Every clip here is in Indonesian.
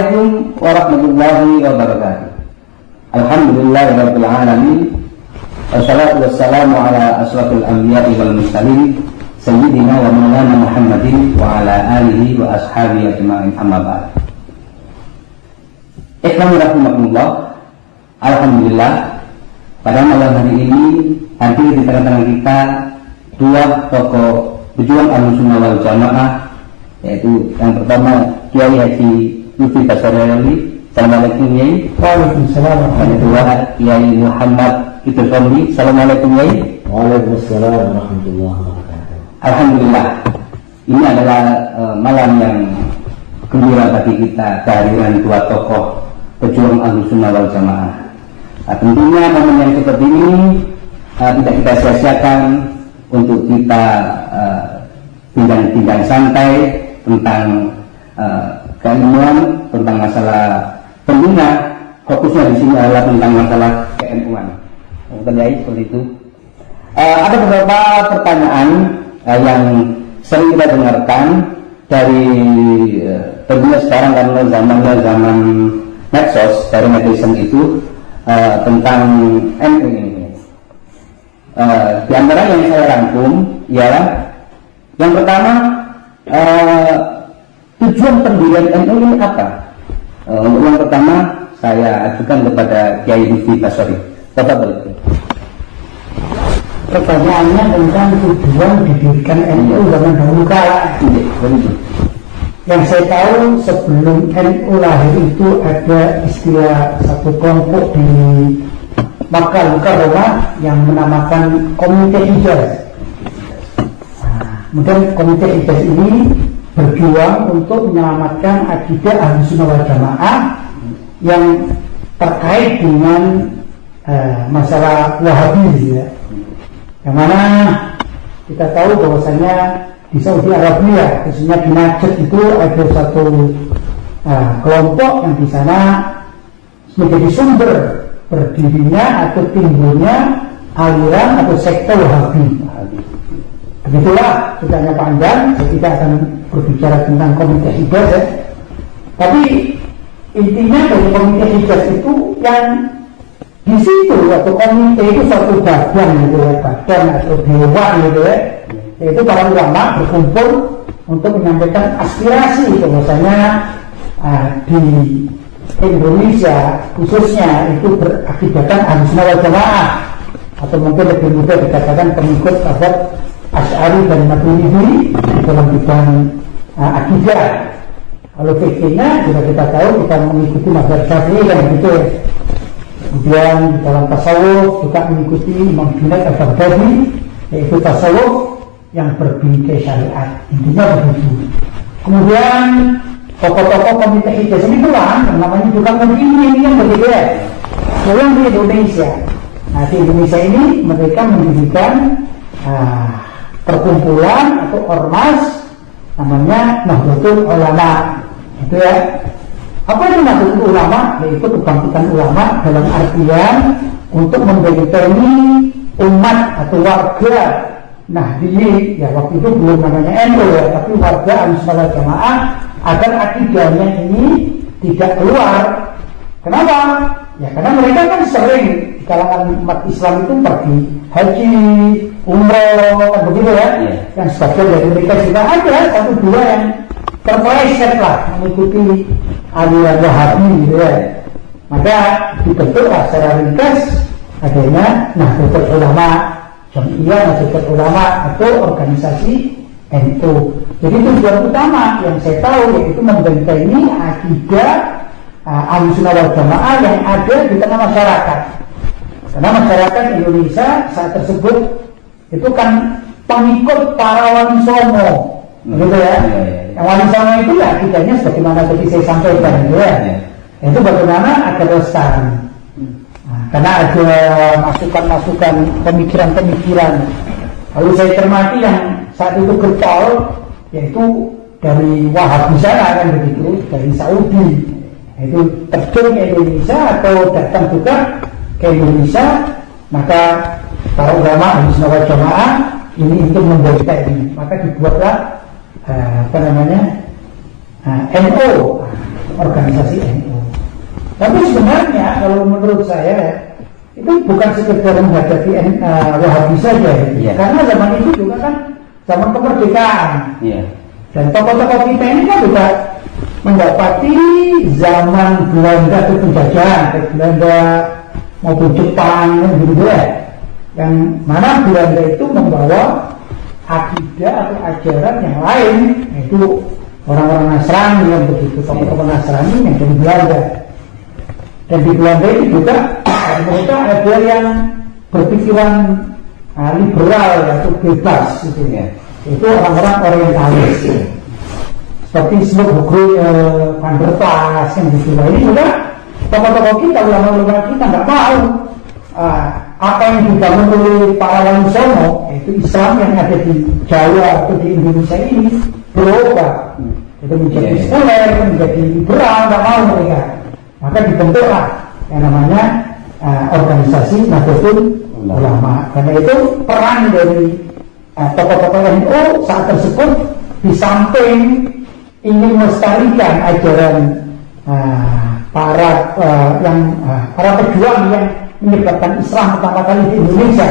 Assalamualaikum warahmatullahi wabarakatuh. Alhamdulillahirabbil alamin. Wassalatu wassalamu ala asrofil anbiya'i wal mursalin sayyidina wa maulana Muhammadin wa ala alihi wa ashabihi ajma'in, amma ba'd. Ikhwan rahimakumullah. Alhamdulillah, pada malam hari ini hadir di tengah-tengah kita dua tokoh pejuang Ahlussunnah wal Jamaah, yaitu yang pertama Kiai Haji Lutfi Basarali. Assalamualaikum Kiai. Waalaikumsalam. Yang kedua Kiai Muhammad Idris Romli. Assalamualaikum Kiai. Waalaikumsalam warahmatullahi wabarakatuh. Alhamdulillah, ini adalah malam yang gembira bagi kita, kehadiran dua tokoh pejuang Ahlussunnah wal Jamaah. Nah, tentunya momen yang seperti ini tidak kita sia-siakan untuk kita bincang-bincang santai tentang keilmuan, tentang masalah tentunya fokusnya di sini adalah tentang masalah keilmuan. Terjadi seperti itu. Ada beberapa pertanyaan yang sering kita dengarkan dari tentunya sekarang karena zaman medsos, dari netizen itu tentang NU ini. Di antara yang saya rangkum ialah yang pertama, tujuan pendirian NU ini apa? Untuk yang pertama saya ajukan kepada Kiai Lutfi Basari. Bapak boleh. Pertanyaannya tentang tujuan didirikan NU zaman dahulu kala. Yang saya tahu sebelum NU lahir itu ada istilah satu kelompok di Makkah Mukarramah yang menamakan Komite Hijaz. Kemudian Komite Hijaz ini berjuang untuk menyelamatkan akidah Ahlussunnah wal Jamaah yang terkait dengan masalah Wahabi, ya. Yang mana kita tahu bahwasanya di Saudi Arabia, khususnya di Najd itu ada satu kelompok yang di sana menjadi sumber berdirinya atau timbulnya aliran atau sekte Wahabi. Begitulah, ceritanya panjang, saya tidak akan berbicara tentang Komite Hijaz, ya. Tapi intinya dari Komite Hijaz itu yang di situ atau komite itu suatu badan gitu ya, badan atau dewan gitu ya, yaitu para ulama berkumpul untuk menyampaikan aspirasi bahwasanya di Indonesia khususnya itu berakibatkan Ahlussunnah wal Jamaah, atau mungkin lebih mudah dikatakan pengikut mazhab Asy'ari dan Maturidi dalam bidang akidah. Kalau fikihnya juga kita tahu kita mengikuti mazhab Syafi'i dan begitu ya. Kemudian dalam tasawuf juga mengikuti Imam Junaid al-Baghdadi, yaitu tasawuf yang berbingkai syariat. Intinya begitu. Kemudian tokoh-tokoh Komite Hijaz ini pula yang namanya juga begini yang berbeda. Yang di Indonesia. Nah, di Indonesia ini mereka mendirikan perkumpulan atau ormas namanya Nahdlatul Ulama. Itu ya. Apa yang Nahdlatul Ulama? Yaitu kebangkitan ulama dalam artian untuk membentengi umat atau warga Nahdliyin, ya waktu itu belum namanya NU ya, tapi warga Ahlussunnah wal Jamaah agar akidahnya ini tidak keluar. Kenapa? Ya karena mereka kan sering di kalangan umat Islam itu pergi haji, umroh, kan begitu ya. Yang sebagian dari mereka juga ada satu dua yang terpeleset lah mengikuti aliran Wahabi gitu ya. Maka dibentuklah secara ringkas adanya Nahdlatul Ulama, Jam'iyah Nahdlatul Ulama atau organisasi NU. Jadi tujuan utama yang saya tahu yaitu membentengi akidah Ahlussunnah wal Jamaah yang ada di tengah masyarakat. Karena masyarakat Indonesia saat tersebut itu kan pengikut para wali songo, gitu ya. Yang wali songo itu ya akidahnya sebagaimana tadi saya sampaikan, gitu ya. Itu bagaimana agar lestari. Karena ada masukan-masukan pemikiran-pemikiran. Lalu saya cermati yang saat itu getol, yaitu dari Wahabi sana kan begitu, dari Saudi. Itu terjun ke Indonesia atau datang juga ke Indonesia, maka para ulama Ahlussunnah wal Jamaah ini untuk memberikan ini, maka dibuatlah NU. organisasi NU. Tapi sebenarnya kalau menurut saya itu bukan sekedar menghadapi Wahabi saja, karena zaman itu juga kan zaman kemerdekaan. Dan tokoh-tokoh kita ini kan juga mendapati zaman Belanda itu penjajahan, baik Belanda maupun Jepang gitu ya. Yang mana Belanda itu membawa akidah atau ajaran yang lain, yaitu orang-orang Nasrani yang begitu, tokoh-tokoh Nasrani yang dari Belanda. Dan di Belanda itu juga mereka ada yang berpikiran liberal atau bebas gitu ya. Itu orang-orang orientalis seperti Slobodko, Van der Plas yang gitu. Ini juga tokoh-tokoh kita, ulama-ulama kita nggak mau apa yang dibangun oleh para Wali Songo, yaitu Islam yang ada di Jawa atau di Indonesia ini berubah, itu menjadi sekuler, menjadi liberal, nggak mau mereka. Maka dibentuklah yang namanya organisasi Nahdlatul Ulama. Karena itu peran dari tokoh-tokoh NU saat tersebut di samping ingin melestarikan ajaran para pejuang yang menyebabkan Islam pertama kali di Indonesia,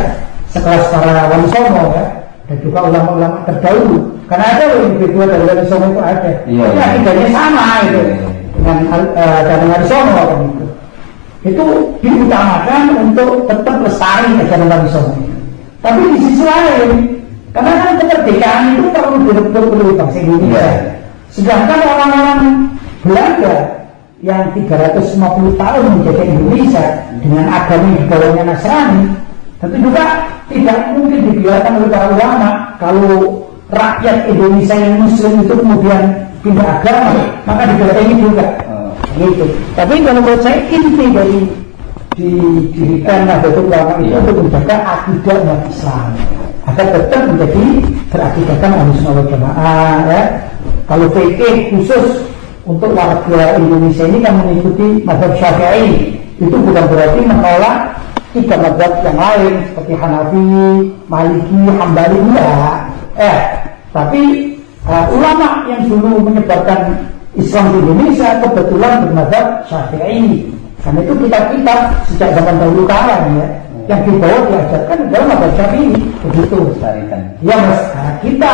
sekelas para Wali Songo ya, dan juga ulama-ulama terdahulu. Karena ada yang kedua dari Wali Songo itu ada, tapi akidahnya sama itu dengan Wali Songo kan itu. Itu diutamakan untuk tetap lestari ajaran Wali Songo. Tapi di sisi lain, karena kan kemerdekaan itu perlu direbut oleh bangsa Indonesia. Sedangkan orang-orang Belanda yang 350 tahun menjaga Indonesia dengan agama yang dibawanya Nasrani, tentu juga tidak mungkin dibiarkan oleh para ulama kalau rakyat Indonesia yang Muslim itu kemudian pindah agama, maka didatangi juga. Gitu. Tapi kalau menurut saya inti dari didirikan Nahdlatul Ulama itu untuk menjaga akidah umat Islam agar tetap menjadi berakidahkan Ahlussunnah wal Jamaah ya. Kalau fikih khusus untuk warga Indonesia ini kan mengikuti mazhab Syafi'i, itu bukan berarti menolak tiga mazhab yang lain seperti Hanafi, Maliki, Hambali enggak. Tapi ulama yang dulu menyebarkan Islam di Indonesia kebetulan bermazhab Syafi'i. Karena itu kitab-kitab sejak zaman dahulu kala ya, yang dibawa diajarkan adalah mazhab Syafi'i begitu. Ya mas, kita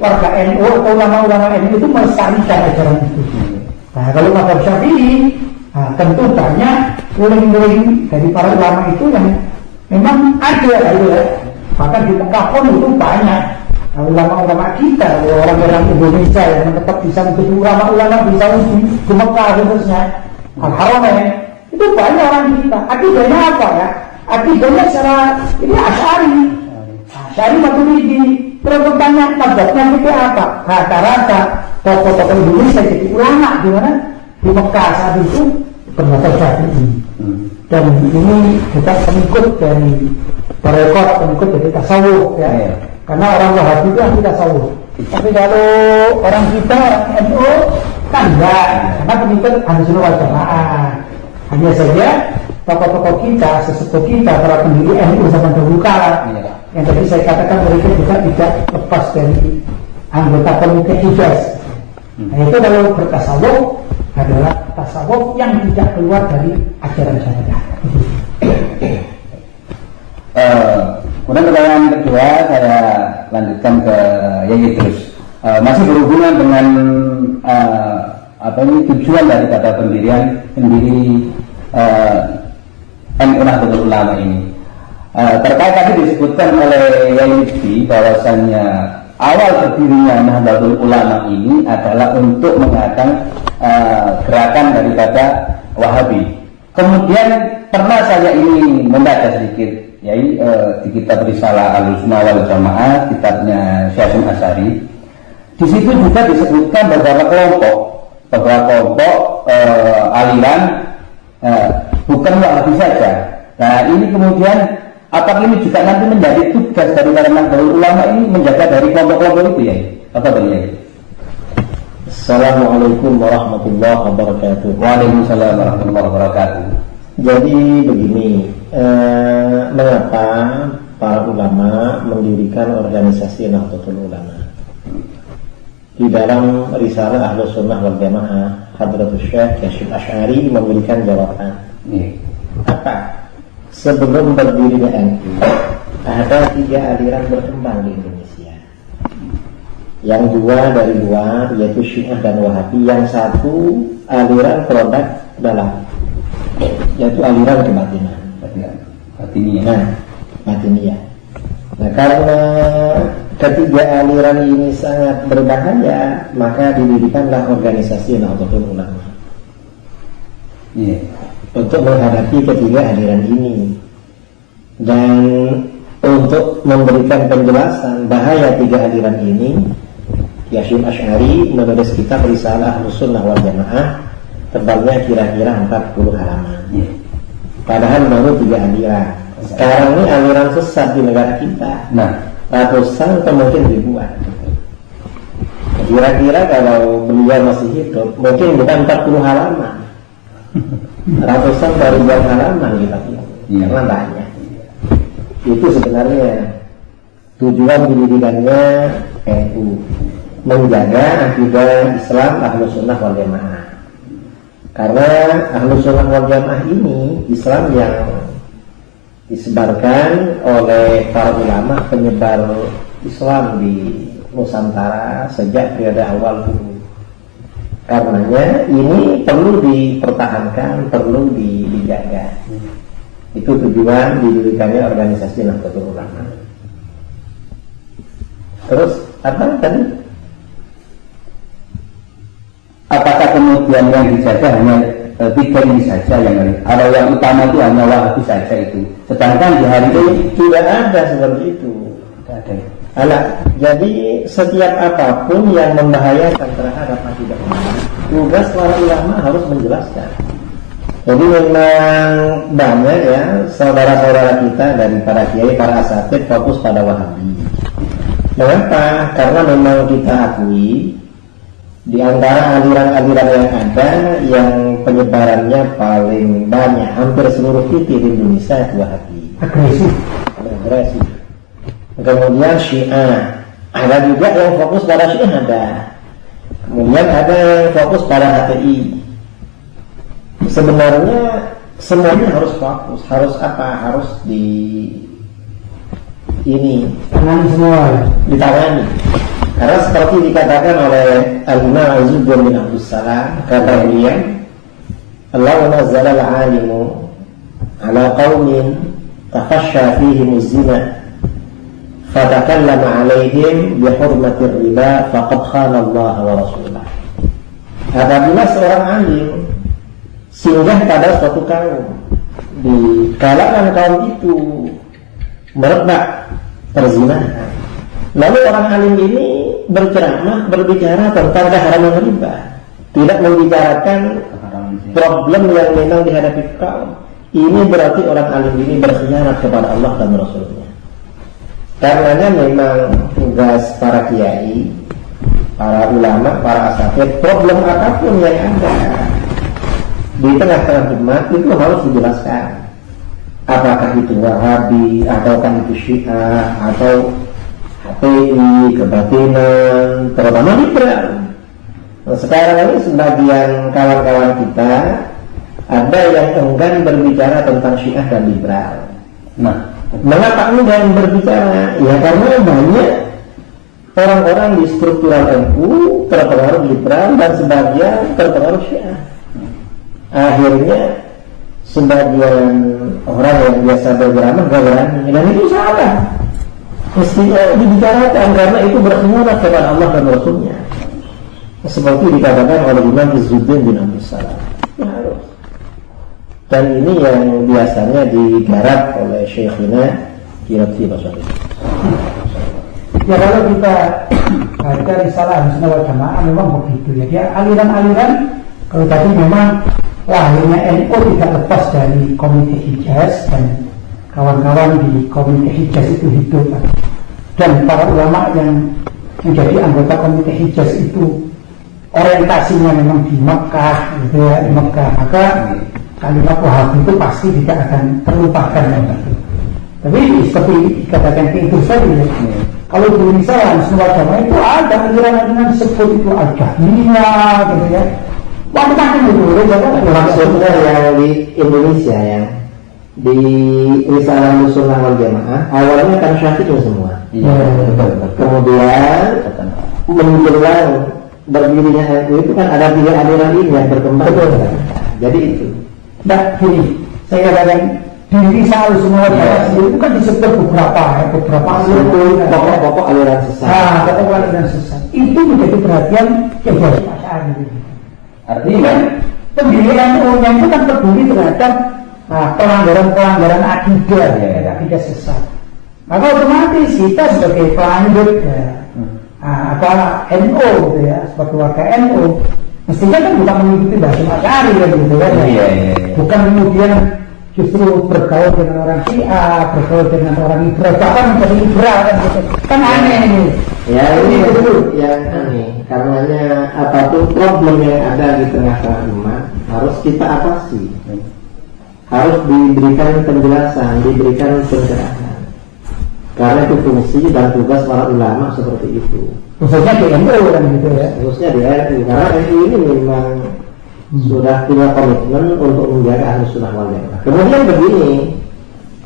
warga NU atau ulama-ulama NU itu melestarikan ajaran itu. Nah kalau mazhab Syafi'i, tentu banyak uling-uling dari para ulama itu yang memang ada ya. Bahkan di Mekah pun itu banyak ulama-ulama kita, orang-orang Indonesia yang tetap bisa menjadi ulama-ulama bisa di Mekah khususnya Al-Haramain, itu banyak orang kita. Akidahnya apa ya? Akidahnya secara ini Asy'ari Maturidi. Terus bertanya mazhabnya itu apa? Rata-rata tokoh-tokoh Indonesia jadi ulama di mana? Di Mekah saat itu bermazhab Syafi'i. Dan ini kita pengikut dari perekod, pengikut dari tasawuf ya. Karena orang Wahabi itu anti tasawuf. Tapi kalau orang kita, orang NU kan enggak, karena pengikut Ahlussunnah wal Jamaah. Hanya saja tokoh-tokoh kita, sesepuh kita, para pendiri NU zaman dahulu kala, yang tadi saya katakan mereka juga tidak lepas dari anggota komite Hijaz. Nah itu kalau bertasawuf adalah tasawuf yang tidak keluar dari ajaran syariah. Kemudian pertanyaan kedua saya lanjutkan ke Yai terus. Masih berhubungan dengan tujuan daripada pendiri NU Nahdlatul Ulama ini. Terkait tadi disebutkan oleh Yai bahwasannya awal berdirinya Nahdlatul Ulama ini adalah untuk mengadang gerakan daripada Wahabi. Kemudian pernah saya ini membaca sedikit Yai di kitab Risalah Ahlussunnah wal Jamaah, kitabnya Syekh Hasyim Asy'ari. Di situ juga disebutkan beberapa kelompok aliran bukan Wahabi saja. Nah ini kemudian apakah ini juga nanti menjadi tugas dari para Nahdlatul Ulama ini menjaga dari kelompok-kelompok itu ya? Apa benar? Assalamualaikum warahmatullahi wabarakatuh. Waalaikumsalam warahmatullahi wabarakatuh. Jadi begini, mengapa para ulama mendirikan organisasi Nahdlatul Ulama? di dalam risalah Ahlus Sunnah wal Jamaah, Hadratus Syekh Hasyim Asy'ari memberikan jawaban. Apa? Sebelum berdirinya NU, ada 3 aliran berkembang di Indonesia. Yang 2 dari luar, yaitu Syiah dan Wahabi. Yang 1 aliran produk dalam, yaitu aliran kebatinan. Batiniyah. Nah, karena ketiga aliran ini sangat berbahaya, maka didirikanlah organisasi Nahdlatul Ulama untuk menghadapi ketiga aliran ini. Dan untuk memberikan penjelasan bahaya 3 aliran ini, Hasyim Asy'ari menulis kitab Risalah Ahlus Sunnah wal Jamaah, tebalnya kira-kira 40 halaman. Padahal baru 3 aliran. Sekarang ini aliran sesat di negara kita. Ratusan atau mungkin ribuan. Kira-kira kalau beliau masih hidup, mungkin bukan 40 halaman, ratusan atau ribuan halaman kita karena banyak. Itu sebenarnya tujuan didirikannya NU, menjaga akidah Islam Ahlus Sunnah wal Jamaah. Karena Ahlus Sunnah wal Jamaah ini Islam yang disebarkan oleh para ulama penyebar Islam di Nusantara sejak periode awal dulu. Karenanya ini perlu dipertahankan, perlu dijaga. Itu tujuan didirikannya organisasi Nahdlatul Ulama. Terus apa tadi? Apakah kemudian yang dijaga hanya 3 ini saja atau yang utama itu hanya Wahabi saja itu? Sedangkan di hari ini tidak ada seperti itu. Jadi setiap apapun yang membahayakan terhadap akidah umat, tugas para ulama harus menjelaskan. Jadi memang banyak ya saudara-saudara kita dari para kiai, para asatidz fokus pada Wahabi. Mengapa? Karena memang kita akui di antara aliran-aliran yang ada, yang penyebarannya paling banyak, hampir seluruh titik di Indonesia itu Wahabi. Agresif. Kemudian Syiah, ada juga yang fokus pada Syiah ada. Kemudian ada yang fokus pada HTI. Sebenarnya semuanya harus fokus, harus apa? Harus ditangani semua, ditangani. Karena seperti dikatakan oleh Al-Imam Az-Zubair bin Abdus Salam, kata beliau, Allah nazzala al-alimu ala qaumin tafashsha fihim az-zina fatakallama alaihim bihurmatir riba faqad khana Allah wa rasulah. Apabila seorang alim singgah pada suatu kaum, di kalangan kaum itu merebak perzinahan, lalu orang alim ini berceramah, berbicara tentang keharaman riba, tidak membicarakan problem yang memang dihadapi kaum. Ini berarti orang alim ini berkhianat kepada Allah dan Rasulnya. Karenanya memang tugas para kiai, para ulama, para asatidz, problem apapun yang ada di tengah-tengah umat itu harus dijelaskan. Apakah itu Wahabi, ataukah itu Syiah, atau HTI, kebatinan, terutama liberal. Nah, sekarang ini sebagian kawan-kawan kita ada yang enggan berbicara tentang Syiah dan liberal. Nah, mengapa enggan berbicara? Ya karena banyak orang-orang di struktural NU terpengaruh liberal dan sebagian terpengaruh Syiah. Akhirnya sebagian orang yang biasa berceramah gak berani, dan itu salah. Mestinya dibicarakan karena itu berkhianat kepada Allah dan Rasulnya. Seperti dikatakan oleh Imam Az-Zubair bin Abdus Salam. Harus. Dan ini yang biasanya digarap oleh Syekhina Kirati Basari. Ya kalau kita baca Risalah Ahlus Sunnah wal Jamaah memang begitu ya. Dia aliran-aliran, kalau tadi memang lahirnya NU tidak lepas dari Komite Hijaz dan kawan-kawan di Komite Hijaz itu hidup. Dan para ulama yang menjadi anggota Komite Hijaz itu orientasinya memang di Mekah, gitu ya, di Mekah. Maka kalimat Wahabi itu pasti tidak akan terlupakan. Tapi seperti dikatakan itu saja, Kalau di Indonesia semua agama itu ada aliran-aliran disebut itu al-Jahmiyah gitu ya. Macam-macam itu. Maksudnya yang di Indonesia ya, di Risalah Sunnah wal Jamaah awalnya kan Syafi'i semua. Iya, betul. Kemudian menjelang berdirinya NU itu kan ada 3 aliran ini yang berkembang. Betul. Jadi itu. Nah, gini, saya katakan diri saya semua itu kan disebut beberapa aliran. Itu pokok-pokok aliran sesat. Pokok aliran sesat. Itu menjadi perhatian kepada masyarakat. Artinya pendirian NU-nya itu kan peduli terhadap pelanggaran akidah, akidah sesat. Maka otomatis kita sebagai pelanjut NU gitu ya, sebagai warga NU, mestinya kan bukan mengikuti bahasa Asy'ari kan gitu kan. Iya. Bukan kemudian justru bergaul dengan orang Syiah, bergaul dengan orang Ibra, bahkan menjadi Ibra kan gitu. Kan aneh ini. Ya ini itu yang aneh. Karenanya apapun problem yang ada di tengah-tengah umat harus kita atasi. Harus diberikan penjelasan, diberikan pencerahan. Karena itu fungsi dan tugas para ulama seperti itu. Khususnya di NU kan gitu ya. Khususnya di NU, karena NU ini memang sudah punya komitmen untuk menjaga Ahlus Sunnah wal Jamaah. Kemudian begini,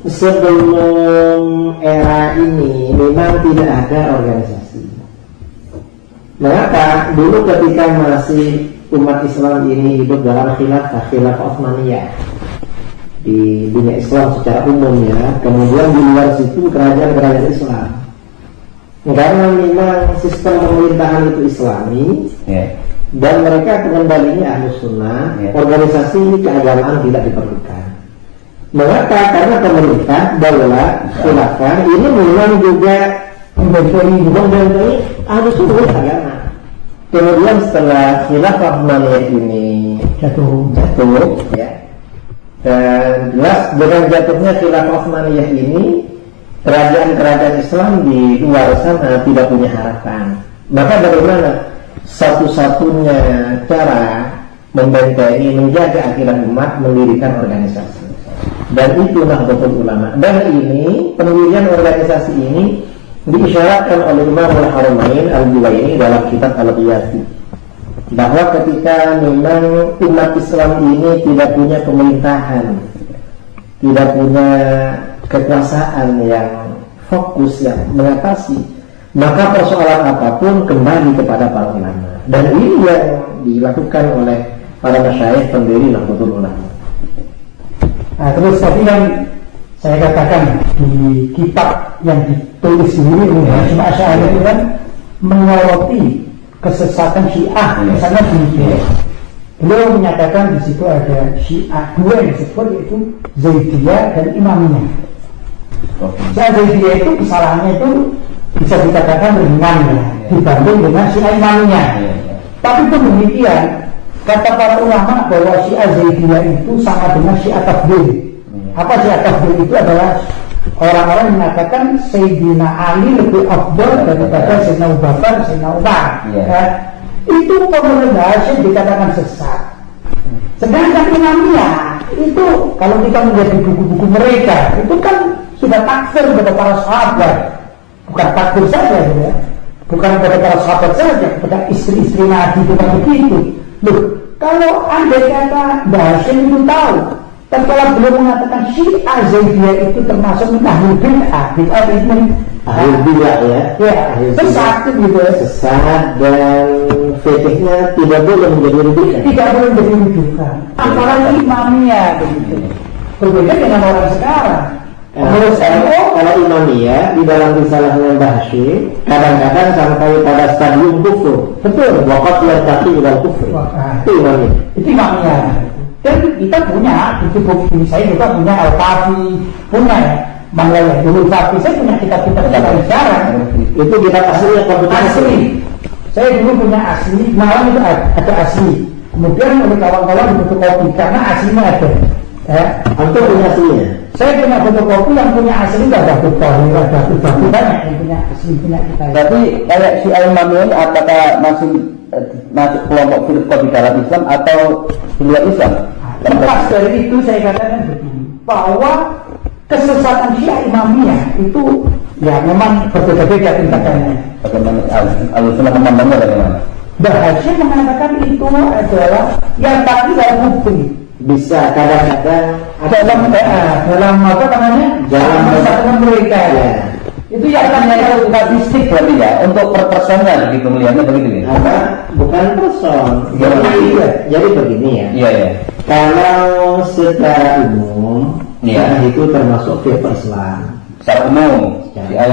sebelum era ini memang tidak ada organisasi. Mengapa? Dulu ketika masih umat Islam ini hidup dalam khilafah Utsmaniyah di dunia Islam secara umum ya, kemudian di luar situ kerajaan-kerajaan Islam. Karena memang sistem pemerintahan itu Islami, dan mereka pengendalinya Ahlus Sunnah, organisasi keagamaan tidak diperlukan. Mengapa? Karena pemerintah, daulah, khilafah ini memang juga membentuk Ahlus Sunnah agama. Kemudian setelah khilafah Utsmaniyah ini jatuh ya, dan jelas dengan jatuhnya khilafah Utsmaniyah ini, kerajaan-kerajaan Islam di luar sana tidak punya harapan. Maka bagaimana? Satu-satunya cara membentengi, menjaga akidah umat, mendirikan organisasi. Dan itu Nahdlatul Ulama. Dan ini, pendirian organisasi ini diisyaratkan oleh Imam Al-Haramain Al-Juwaini dalam kitab Al-Qiyasi, bahwa ketika memang umat Islam ini tidak punya pemerintahan, tidak punya kekuasaan yang fokus, yang mengatasi, maka persoalan apapun kembali kepada para ulama. Dan ini yang dilakukan oleh para masyayikh pendiri Nahdlatul Ulama. Nah, terus tadi yang saya katakan di kitab yang ditulis sendiri oleh Hasyim Asy'ari itu kan menyoroti kesesatan Syiah, misalnya di beliau menyatakan di situ ada Syiah dua yang disebut, yaitu Zaidiyah dan Imamiyah. Zaidiyah itu kesalahannya itu bisa dikatakan ringan ya, dibanding dengan Syiah Imamiyah. Tapi pun demikian, kata para ulama bahwa Syiah Zaidiyah itu sama dengan Syiah Tafdhil. Apa Syiah Tafdhil itu adalah orang-orang yang mengatakan Sayyidina Ali lebih afdal daripada Sayyidina Abu Bakar, Sayyidina Umar. Itu pemerintah Hasyim dikatakan sesat. Sedangkan Imamiyah itu kalau kita melihat di buku-buku mereka itu kan sudah takfir kepada para sahabat. Bukan takfir saja ya, bukan kepada para sahabat saja, kepada istri-istri Nabi juga begitu. Loh, kalau andai kata Hasyim itu tahu, dan kalau belum mengatakan Syiah Zaidiyah itu termasuk ahlul bid'ah, ahlul bid'ah ya, sesat gitu ya, sesat, dan fikihnya tidak boleh menjadi rujukan, tidak boleh menjadi rujukan. Apalagi Imamiyah begitu, berbeda dengan orang sekarang. Kalau Imamiyah di dalam risalahnya Mbah Hasyim kadang-kadang sampai pada stadium kufur. Betul. Waqat yartaqi ila kufur. Itu Imamiyah. Itu Imamiyah. Dan kita punya di buku saya juga punya Al-Kafi, punya ya. Manglaya dulu Kafi, saya punya kitab-kitab yang sejarah. Itu kitab aslinya asli. Saya dulu punya asli, malam itu ada asli. Kemudian oleh kawan-kawan difotokopi karena aslinya ada. Antum punya aslinya? Saya punya fotokopi yang punya asli, ada banyak yang punya asli punya kita. Tapi kayak si Al-Imamiyah ini apakah masuk kelompok firqah di dalam Islam atau di luar Islam? Lepas dari itu saya katakan begini, bahwa kesesatan Syiah Imamiyah itu Ya memang berbeda-beda tingkatannya. Bagaimana Ahlussunnah memandangnya bagaimana? Mbah Hashim mengatakan itu adalah yang tadi dan bukti. Bisa kadang-kadang dalam apa namanya? Dalam persatuan mereka. Ya. Itu yang akan Statistik berarti ya, untuk per personnya begitu melihatnya begitu ya? apa? Bukan person. Jadi begini ya. Iya ya. Kalau secara umum, Iya. itu termasuk fiqh Islam. Secara umum. Iya.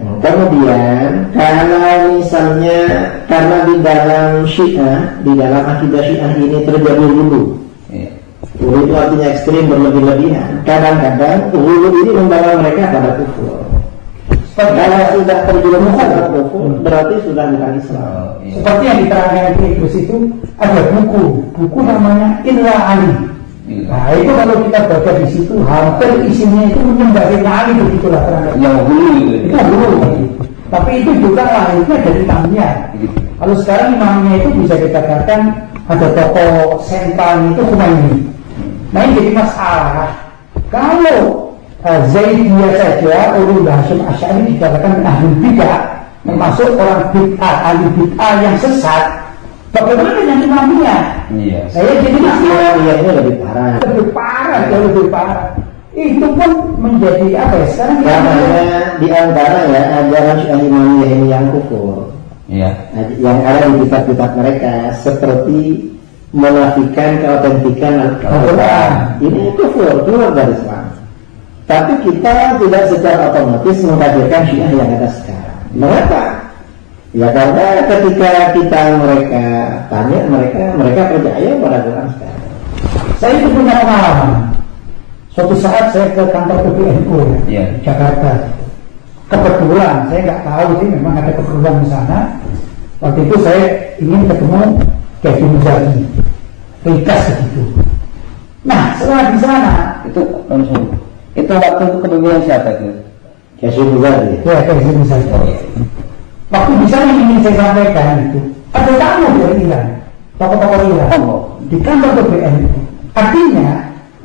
Nah, kemudian kalau misalnya karena di dalam Syiah, di dalam akidah Syiah ini terjadi hulu. Iya. Hulu itu artinya ekstrim berlebih-lebihan. Kadang-kadang hulu ini membawa mereka pada kufur. Kalau sudah terjerumus pada kufur, berarti sudah bukan Islam. Oh, iya. Seperti yang diterangkan di Idris itu ada buku namanya Illa Ali. Iya. Nah itu kalau kita baca di situ hampir isinya itu menyembah Ali, begitulah terangkan. Yang hulu itu. Itu dulu. Tapi itu juga lahirnya dari Tamiya. Kalau sekarang imamnya itu bisa dikatakan ada tokoh sentral itu Khomeini. Nah ini jadi masalah. Kalau Zaidiyah saja Ulul Hashim Asy'ari dikatakan ahli bid'ah, termasuk orang bid'ah, ahli bid'ah yang sesat. Bagaimana dengan imamnya? Iya. Saya jadi masalah. Iya, ini lebih parah. Jauh lebih parah. Itu pun menjadi apa ya? Sekarang Namanya di antara ya ajaran Syiah Imamiyah ini yang kufur. Iya. Yang ada di kitab-kitab mereka seperti menafikan keautentikan Al-Quran. Ini kufur, keluar dari Islam. Tapi kita tidak secara otomatis mengkadirkan Syiah yang ada sekarang. Mengapa? Ya karena ketika kita mereka tanya mereka percaya pada Quran sekarang. saya itu punya pengalaman. Suatu saat saya ke kantor PBNU Iya. Jakarta. Kebetulan saya nggak tahu sih, memang ada keperluan di sana. Waktu itu saya ingin ketemu Kiai Muzaki, ringkas begitu. Nah setelah di sana Itu waktu kepemimpinan siapa itu? Kiai Muzaki. ya Kiai Muzaki. Oh, iya. Waktu di sana yang ingin saya sampaikan itu ada tamu dari Iran, tokoh-tokoh Iran di kantor PBNU. Artinya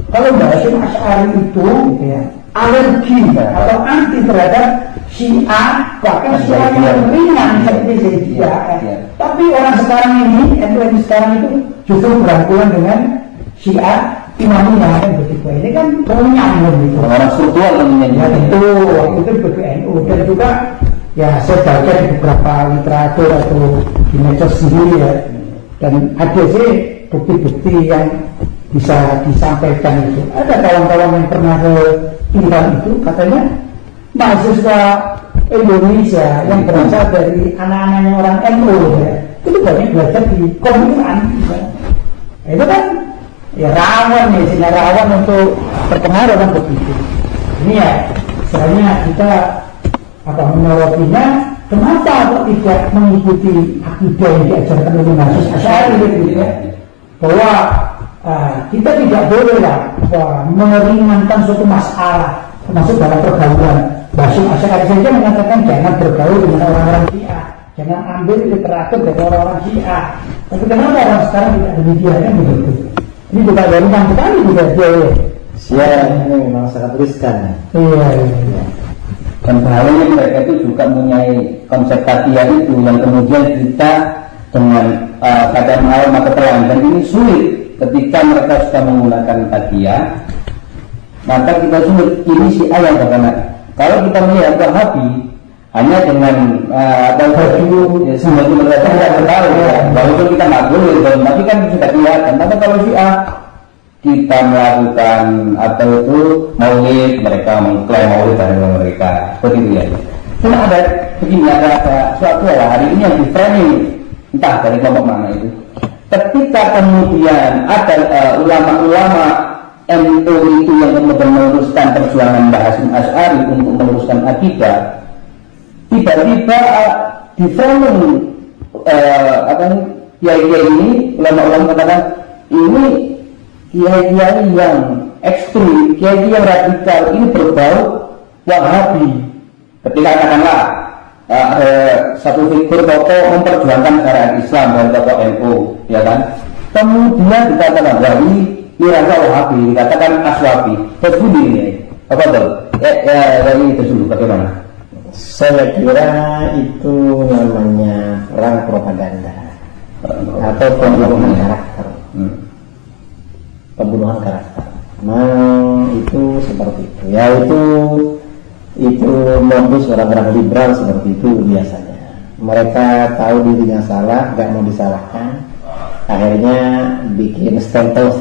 kalau Mbak Hashim Asy'ari itu gitu ya, alergi atau anti terhadap Syiah, bahkan Syiah yang ringan seperti Zaidiyah. Tapi orang sekarang ini, NU sekarang itu justru berangkulan dengan Syiah Imamiyah kan begitu. Ini kan punya gitu. Orang struktural namanya. Ya tentu waktu itu PBNU dan juga ya saya baca di beberapa literatur atau di medsos sendiri ya, dan ada sih bukti-bukti yang bisa disampaikan itu. Ada kawan-kawan yang pernah ke Iran itu katanya mahasiswa Indonesia yang berasal dari anak-anaknya orang NU ya, itu banyak belajar di Komunan ya. Itu kan ya rawan ya, sehingga rawan untuk terpengaruh kan begitu. Ini ya sebenarnya kita menyorotnya, kenapa kok tidak mengikuti akidah yang diajarkan oleh Hashim Asy'ari gitu ya, bahwa kita tidak boleh lah meringankan suatu masalah termasuk dalam pergaulan. Hashim Asy'ari saja mengatakan jangan bergaul dengan orang-orang Syiah, jangan ambil literatur dari orang-orang Syiah. Tapi kenapa orang sekarang tidak demikian begitu? Ini juga gampang sekali juga dia. Syiah ini memang sangat riskan. Iya. Dan bahayanya mereka itu juga mempunyai konsep takia itu yang kemudian kita dengan keadaan awal maka terlanjur ini sulit ketika mereka sudah menggunakan takia, maka kita sulit ini si ayat bagaimana. Kalau kita melihat Wahabi hanya dengan baju semua itu mereka tidak tahu ya, walaupun kita nggak boleh, tapi kan sudah kelihatan. Tapi kalau kita melakukan atau itu maulid, mereka mengklaim maulid dari mereka seperti itu ya. Cuma ada begini, ada suatu hari ini yang di framing entah dari kelompok mana itu. Ketika kemudian ada ulama-ulama NU itu yang kemudian meluruskan perjuangan Mbah Hashim Asy'ari untuk meluruskan akidah, tiba-tiba di framing kiai-kiai ini, ulama-ulama katakan ini kiai-kiai yang ekstrim, kiai-kiai yang radikal ini berbau Wahabi. Ketika katakanlah satu figur tokoh memperjuangkan syariat Islam dari tokoh NU, ya kan? Kemudian dikatakan bahwa ini rasa Wahabi, dikatakan Aswabi, terus ini Apa tuh? Ini itu dulu bagaimana? Saya kira itu namanya perang propaganda atau pembunuhan karakter. Pembunuhan karakter. Itu seperti itu. Ya itu modus orang-orang liberal seperti itu biasanya. Mereka tahu dirinya salah, nggak mau disalahkan, akhirnya bikin stempel.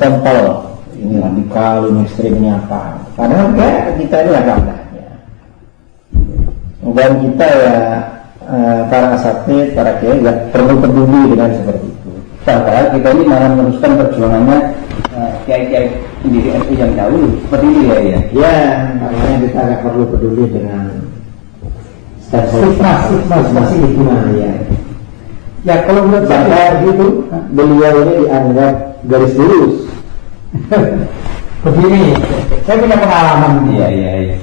Ini radikal, ini ekstrim, ini apa. Padahal kita ini agak ya. Dan kita ya para asatid, para kiai nggak perlu peduli dengan seperti itu. Padahal kita ini malah meneruskan perjuangannya kiai-kiai sendiri NU yang dahulu seperti itu ya. Ya, makanya kita nggak perlu peduli dengan stigma itu. Ya. Ya kalau menurut saya begitu, Beliau ini dianggap garis lurus. begini, saya punya pengalaman. Iya.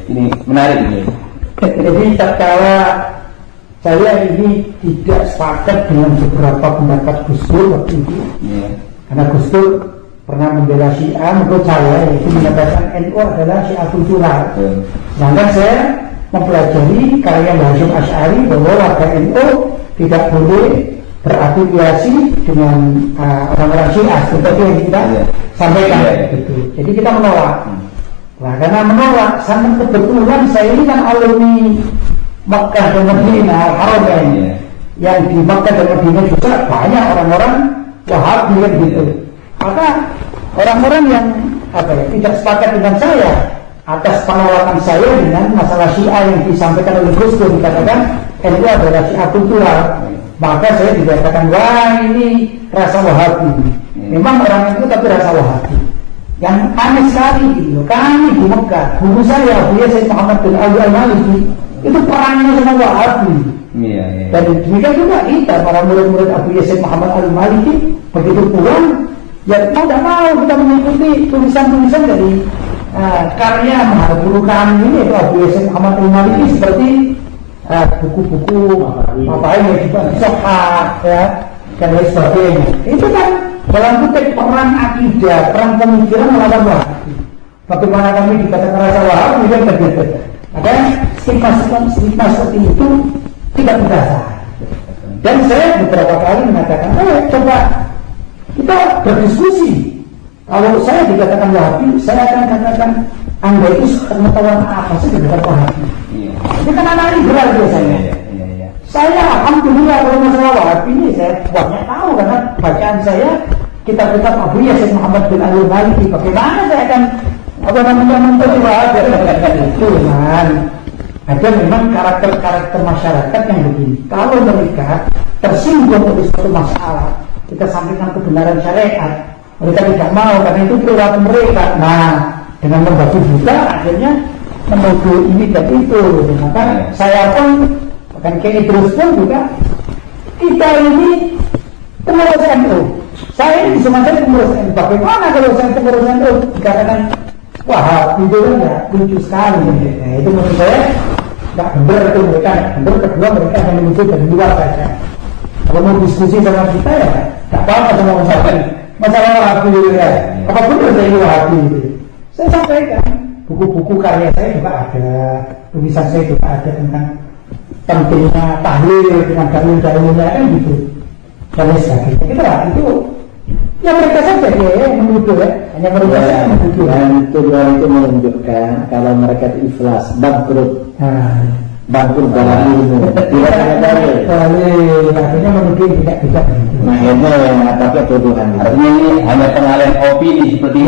Ini menarik ini. Jadi tatkala saya ini tidak sepakat dengan beberapa pendapat Gus Dur waktu itu, karena Gus Dur pernah membela Syiah, menurut saya yaitu menyatakan NU adalah Syiah kultural. Sedangkan saya mempelajari karya Hasyim Asy'ari bahwa warga NU tidak boleh berafiliasi dengan orang-orang Syiah seperti yang kita sampaikan. Gitu. Jadi kita menolak. Nah, karena menolak, sangat kebetulan saya ini kan alumni Makkah dan Madinah Al-Haramain. Yang di Makkah dan Madinah juga banyak orang-orang Wahabi kan gitu. Maka orang-orang yang tidak sepakat dengan saya atas penolakan saya dengan masalah Syiah yang disampaikan oleh Gus Dur, dikatakan NU adalah Syiah kultural, maka saya dikatakan wah ini rasa Wahabi. Memang orang itu tapi rasa Wahabi. Yang aneh sekali gitu, kami di Mekah, guru saya Buya Said Muhammad bin Ali Al-Maliki itu perangnya sama Wahabi. Dan demikian juga kita para murid-murid Abu Said Muhammad Al-Maliki begitu pulang, ya mau tidak mau kita mengikuti tulisan-tulisan dari karya Maharburu kami ini, itu Abu Said Muhammad Al-Maliki, seperti buku-buku apa yang juga Sohah dan lain sebagainya. Itu kan dalam kutip perang akidah, perang pemikiran melawan Wahabi. Bagaimana kami dikatakan rasa Wahabi kan berbeda. Ada stigma seperti itu tidak berdasar. Dan saya beberapa kali mengatakan, coba kita berdiskusi. Kalau saya dikatakan Wahabi, saya akan katakan Anda itu pengetahuan apa sih tentang Wahabi? Itu kan anak liberal biasanya. Saya alhamdulillah kalau masalah Wahabi ini saya banyak tahu karena bacaan saya kitab-kitab Abu Said Muhammad bin Ali Maliki. Bagaimana saya akan menentukan Wahabi? Itu kan ada memang karakter-karakter masyarakat yang begini. Kalau mereka tersinggung oleh suatu masalah, kita sampaikan kebenaran syariat, mereka tidak mau karena itu perilaku mereka. Nah, dengan membagi buta akhirnya menuduh ini dan itu. Maka saya pun bahkan Kiai Idrus pun juga, kita ini pengurus NU. Saya ini semacam pengurus NU. Bagaimana kalau saya pengurus NU dikatakan wah itu kan ya lucu sekali. Nah, itu menurut saya nggak benar, itu mereka nggak benar. Kedua mereka hanya menuju dari luar saja. Kalau mau diskusi sama kita ya nggak apa-apa sama masalah Wahabi ya. Apapun dari Wahabi itu. Saya sampaikan buku-buku karya saya juga ada, tulisan saya juga ada tentang pentingnya tahlil dengan dalil-dalilnya kan gitu. Dan lain sebagainya. Kita lah itu ya mereka saja yang menuduh ya, hanya mereka saja yang menuduh. Dan tuduhan itu menunjukkan kalau mereka itu ikhlas, bangkrut. Bangkrut dalam ilmu. Tidak ada dalil. Akhirnya menuduh tidak. Nah, akhirnya yang pakai tuduhan. Artinya ini hanya pengalihan opini seperti itu.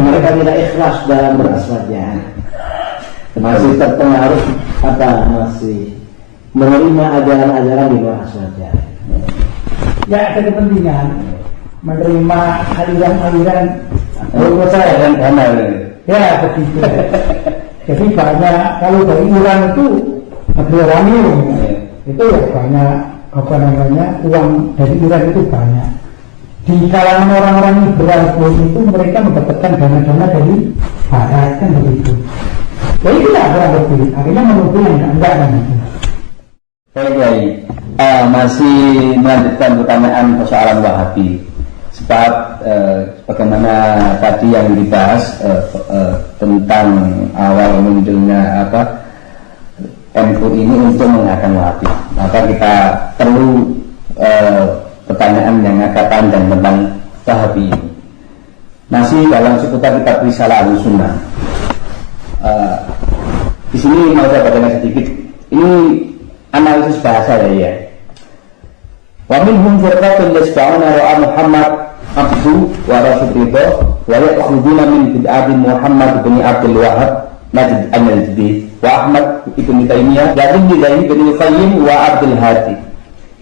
Mereka tidak ikhlas dalam beraswatnya. Masih terpengaruh masih menerima ajaran-ajaran di luar aswatnya. Ya ada kepentingan menerima aliran-aliran menurut saya dan dana. Ya begitu. Jadi banyak kalau dari Iran itu uranium itu ya banyak uang dari Iran itu banyak. Di kalangan orang-orang liberal pun itu mereka mendapatkan dana-dana dari barat kan begitu. Jadi tidak kurang lebih akhirnya menuduh yang enggak kan itu. Baik, masih melanjutkan pertanyaan persoalan Wahabi. sebab bagaimana tadi yang dibahas tentang awal munculnya NU ini untuk mengadakan Wahabi, maka kita perlu pertanyaan yang agak panjang tentang Wahabi ini. Masih dalam seputar kitab Risalah Ahlussunnah. Di sini mau saya bacakan sedikit. Ini analisis bahasa ya. Wa minhum firqatun yasba'una ra'a Muhammad abdu wa rasulullah wa ya'khuduna min bid'ati Muhammad bin Abdul Wahhab Najd al-Najdi wa Ahmad ibn Taimiyah dan bin Qayyim wa Abdul Hadi.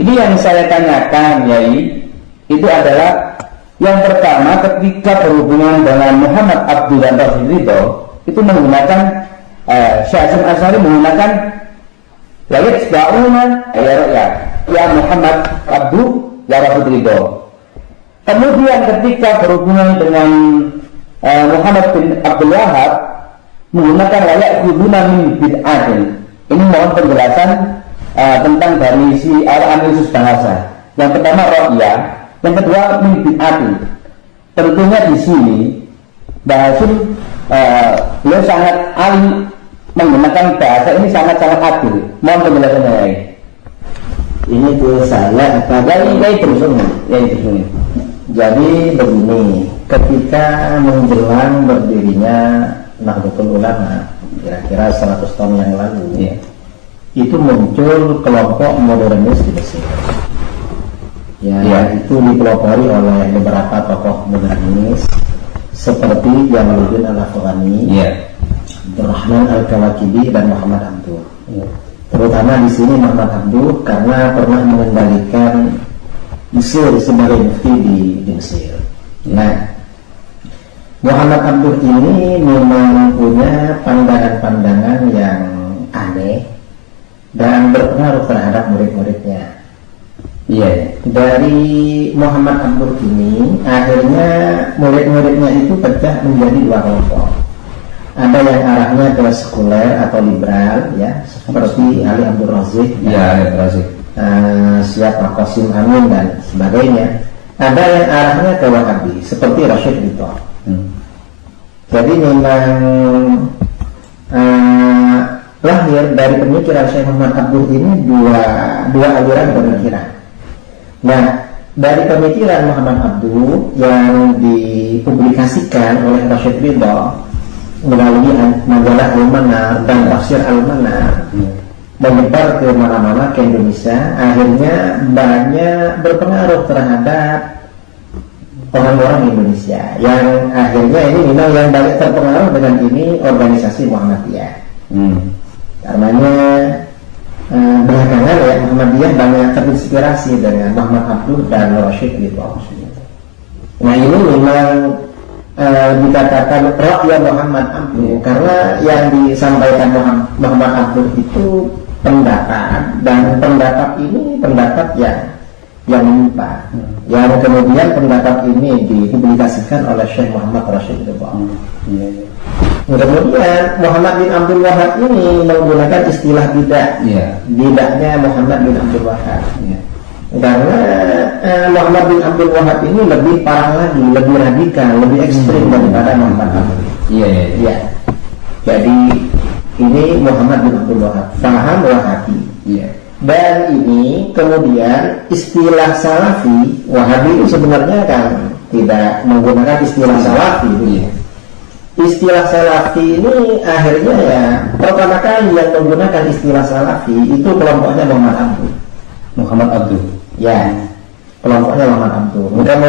Ini yang saya tanyakan Yai, itu adalah yang pertama ketika berhubungan dengan Muhammad Abdul dan Rasulullah itu menggunakan Syekh Hasyim Asy'ari menggunakan la yasba'una ya Muhammad Abdul wa Rasulullah. Kemudian ketika berhubungan dengan Muhammad bin Abdul Wahhab menggunakan layak hubungan min bid'atin. Ini mohon penjelasan tentang dari si analisis bahasa. Yang pertama ro'yah, yang kedua min bid'atin. Tentunya di sini bahasa beliau sangat alim menggunakan bahasa ini sangat-sangat adil. Mohon penjelasannya. Ini tuh saya terus. Jadi begini, ketika menjelang berdirinya Nahdlatul Ulama kira-kira 100 tahun yang lalu, itu muncul kelompok modernis di Mesir. Itu dipelopori oleh beberapa tokoh modernis seperti Jamaluddin Al-Afghani, Abdurrahman Al-Kawakibi dan Muhammad Abduh. Terutama di sini Muhammad Abduh karena pernah mengendalikan Mesir sebagai mufti di Mesir. Muhammad Abduh ini memang punya pandangan-pandangan yang aneh dan berpengaruh terhadap murid-muridnya. Dari Muhammad Abduh ini akhirnya murid-muridnya itu pecah menjadi dua kelompok. Ada yang arahnya ke sekuler atau liberal, seperti Ali Abdul Razik, Syekh Qasim Amin dan sebagainya. Ada yang arahnya ke Wahabi seperti Rashid Ridho. Jadi memang lahir dari pemikiran Syekh Muhammad Abduh ini dua aliran pemikiran. Dari pemikiran Muhammad Abduh yang dipublikasikan oleh Rashid Ridho melalui majalah Al-Manar dan tafsir Al-Manar, menyebar ke mana-mana ke Indonesia, akhirnya banyak berpengaruh terhadap orang-orang Indonesia, yang akhirnya ini memang yang banyak terpengaruh dengan ini organisasi Muhammadiyah. Karenanya belakangan Muhammadiyah banyak terinspirasi dengan Muhammad Abduh dan Rashid Ridho. Ini memang dikatakan rakyat Muhammad Abduh karena yang disampaikan Muhammad Abduh itu pendapat, dan pendapat ini pendapat yang menyimpang, yang kemudian pendapat ini dipublikasikan oleh Syekh Muhammad Rashid Ridho. Kemudian Muhammad bin Abdul Wahhab ini menggunakan istilah bid'ahnya Muhammad bin Abdul Wahhab. Karena Muhammad bin Abdul Wahhab ini lebih parah lagi, lebih radikal, lebih ekstrim daripada Muhammad Abdul. Jadi ini Muhammad bin Abdul Wahhab, faham Wahabi. Dan ini kemudian istilah Salafi, Wahabi itu sebenarnya kan tidak menggunakan istilah Salafi. Istilah Salafi ini akhirnya pertama kali yang menggunakan istilah Salafi itu kelompoknya Muhammad Abduh. Kelompoknya Muhammad Abduh. Kemudian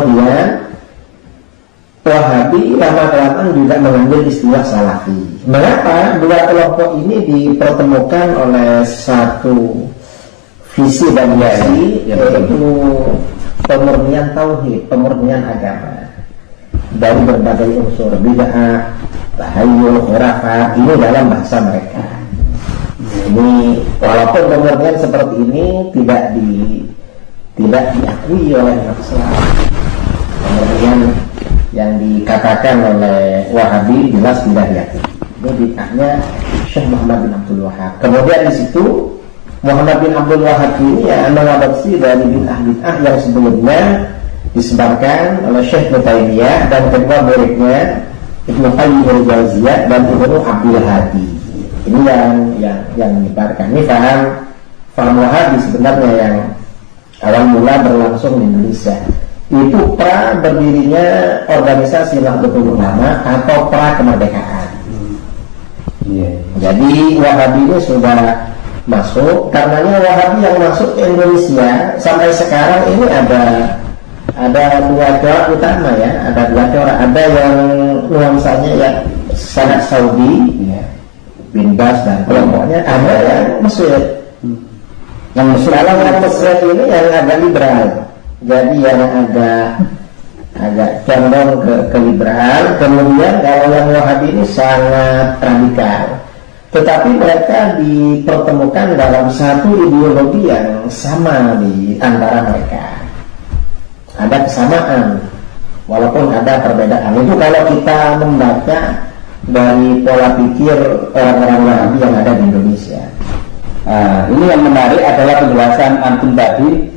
Wahabi lama-kelamaan juga mengambil istilah Salafi. Mengapa dua kelompok ini dipertemukan oleh satu visi dan misi, yaitu pemurnian tauhid, pemurnian agama dari berbagai unsur bid'ah, tahayyul, khurafat, ini dalam bahasa mereka. Ini walaupun pemurnian seperti ini tidak diakui oleh Islam. Pemurnian yang dikatakan oleh Wahabi jelas tidak diakui. Ini bid'ahnya Syekh Muhammad bin Abdul Wahhab. Kemudian di situ Muhammad bin Abdul Wahhab ini mengadopsi dari bid'ah-bid'ah yang sebelumnya disebarkan oleh Syekh Ibnu Taimiyah dan kedua muridnya Ibnu Qayyim al-Jauziyah dan Ibnu Abdul Hadi. Ini yang menyebarkan. Ini paham Wahabi sebenarnya yang awal mula berlangsung di Indonesia. Itu pra berdirinya organisasi Nahdlatul Ulama atau pra kemerdekaan. Jadi Wahabi ini sudah masuk. Karenanya Wahabi yang masuk ke Indonesia sampai sekarang ini ada dua corak utama ya. Ada dua corak. Ada yang nuansanya yang sangat Saudi, bin Bas dan kelompoknya. Ada yang Mesir. Yang Mesir, kalau yang Mesir ini yang agak liberal. Jadi yang agak condong ke liberal. Kemudian kalau yang Wahabi ini sangat radikal. Tetapi mereka dipertemukan dalam satu ideologi yang sama di antara mereka. Ada kesamaan, walaupun ada perbedaan. Itu kalau kita membaca dari pola pikir orang-orang Wahabi yang ada di Indonesia. Ini yang menarik adalah penjelasan antum tadi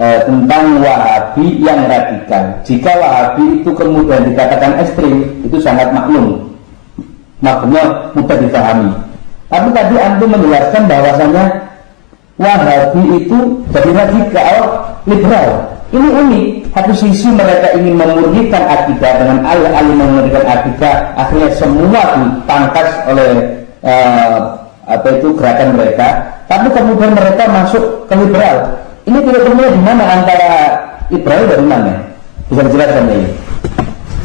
tentang Wahabi yang radikal. Jika Wahabi itu kemudian dikatakan ekstrim, itu sangat maklumnya mudah dipahami. Tapi tadi antum menjelaskan bahwasanya Wahabi itu jadi radikal liberal. Ini unik. Satu sisi mereka ingin memurnikan akidah dengan alih-alih memurnikan akidah, akhirnya semua dipangkas oleh gerakan mereka. Tapi kemudian mereka masuk ke liberal. Ini tidak-tidak di mana antara liberal dari mana? Bisa dijelaskan ini?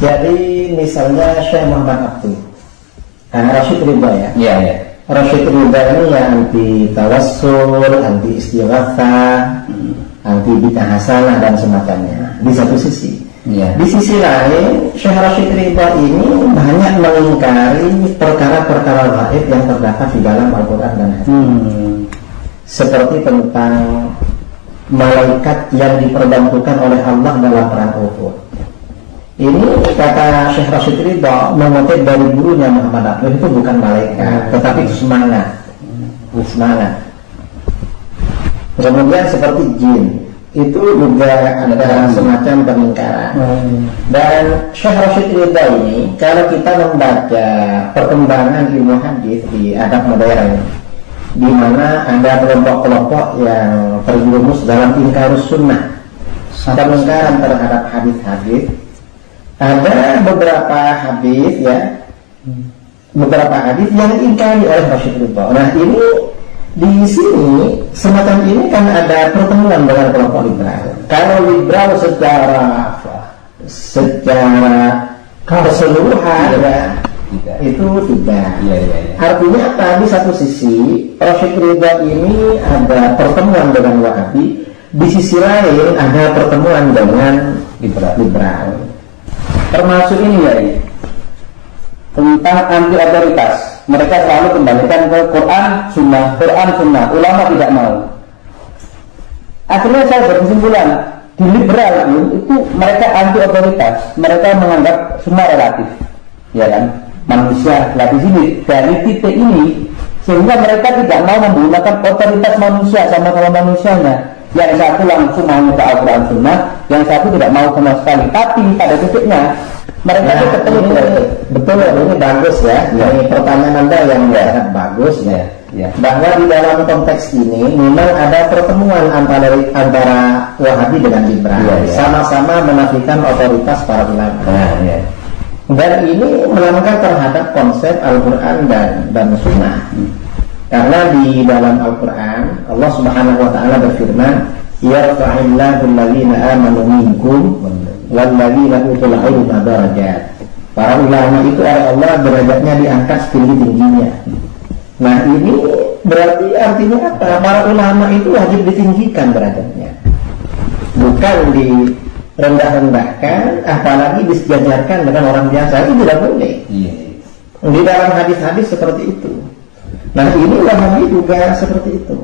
Jadi misalnya Syekh Muhammad Abdul Rashid Ridha ya. Iya. Rashid Ridha ini yang anti tawassul, anti istighatsah, anti bid'ah hasanah dan semacamnya. Di satu sisi. Di sisi lain, Syekh Rashid Ridha ini banyak mengingkari perkara-perkara gaib yang terdapat di dalam Al-Quran dan hadis. Seperti tentang malaikat yang diperbantukan oleh Allah dalam perang Uhud. Ini kata Syekh Rashid Ridha mengutip dari gurunya Muhammad Abdul, itu bukan malaikat, tetapi itu semangat. Kemudian seperti jin, itu juga ada semacam pengingkaran. Dan Syekh Rashid Ridha ini, kalau kita membaca perkembangan ilmu hadis di adab modern, di mana ada kelompok-kelompok yang terjerumus dalam ingkarus sunnah, pengingkaran terhadap hadis-hadis. Ada beberapa hadis yang diingkari oleh Rashid Ridha. Nah ini di sini semacam ini kan ada pertemuan dengan kelompok liberal. Kalau liberal secara keseluruhan itu tidak. Artinya apa? Di satu sisi Rashid Ridha ini ada pertemuan dengan Wahabi, di sisi lain ada pertemuan dengan liberal. Termasuk ini ya, tentang anti otoritas. Mereka selalu kembalikan ke Quran Sunnah. Ulama tidak mau. Akhirnya saya berkesimpulan di liberal itu mereka anti otoritas. Mereka menganggap semua relatif, ya kan? Manusia di sini dari titik ini, sehingga mereka tidak mau menggunakan otoritas manusia sama-sama manusianya. Yang satu langsung mau ke Al-Quran Sunnah, yang satu tidak mau sama sekali. Tapi pada titiknya mereka itu ketemu. Betul, ini bagus ya. Ini pertanyaan Anda yang sangat bagus ya. Bahwa di dalam konteks ini memang ada pertemuan antara Wahabi dengan liberal. Sama-sama menafikan otoritas para ulama. Dan ini melanggar terhadap konsep Al-Quran dan Sunnah. Karena di dalam Al-Quran Allah Subhanahu wa ta'ala berfirman, yarfa'illahu alladhina amanu minkum walladzina utul ilma darajat. Para ulama itu oleh Allah derajatnya diangkat setinggi-tingginya. Nah ini berarti artinya apa? Para ulama itu wajib ditinggikan derajatnya, bukan direndah-rendahkan, apalagi disejajarkan dengan orang biasa. Itu tidak boleh. Di dalam hadis-hadis seperti itu. Nah ini Wahabi juga seperti itu.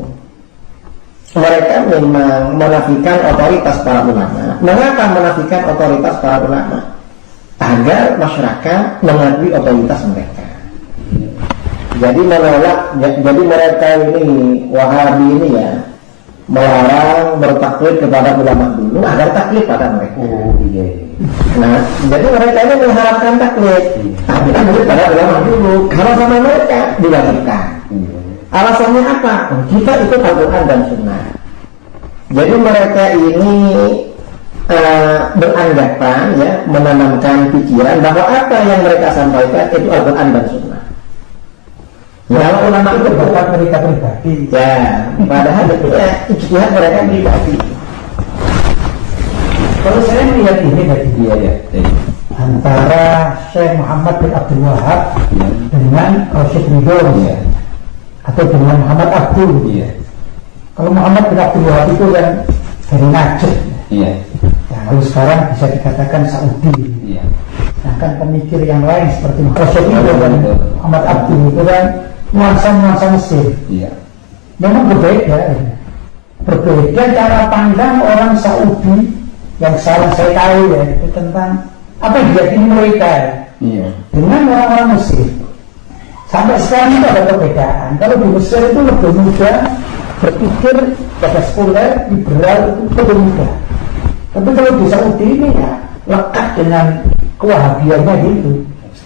Mereka memang menafikan otoritas para ulama. Mengapa menafikan otoritas para ulama? Agar masyarakat mengakui otoritas mereka. Jadi menolak. Jadi mereka ini Wahabi ini ya melarang bertaklid kepada ulama dulu agar taklid pada mereka. Oh iya. Nah, jadi mereka ini mengharapkan taklid, tapi taklid pada ulama dulu. Kalau sama mereka dilakukan. Alasannya apa? Kita ikut Al-Quran dan Sunnah. Jadi mereka ini beranggapan, ya, menanamkan pikiran bahwa apa yang mereka sampaikan itu Al-Quran dan Sunnah. Kalau ulama itu pendapat mereka pribadi. ya, padahal itu ya ijtihad mereka pribadi. Kalau saya melihat ini tadi, Iya ya. antara Syekh Muhammad bin Abdul Wahab dengan Rasyid Ridho, Iya. atau dengan Muhammad Abdul. Iya. Kalau Muhammad bin Abdul Wahab itu kan dari Najd. Iya. Ya, lalu sekarang bisa dikatakan Saudi. Iya. Sedangkan pemikir yang lain seperti Rasyid Ridho dan Muhammad Abdul itu kan nuansa-nuansa Mesir. Iya. Memang berbeda. Berbeda cara pandang orang Saudi yang saya tahu ya, itu tentang apa yang diyakini mereka ya, Iya. dengan orang-orang Mesir. Sampai sekarang itu ada perbedaan. Kalau di Mesir itu lebih mudah berpikir pada sekuler, liberal itu lebih mudah. Tapi kalau di Saudi ini ya lekat dengan kewahabiannya gitu.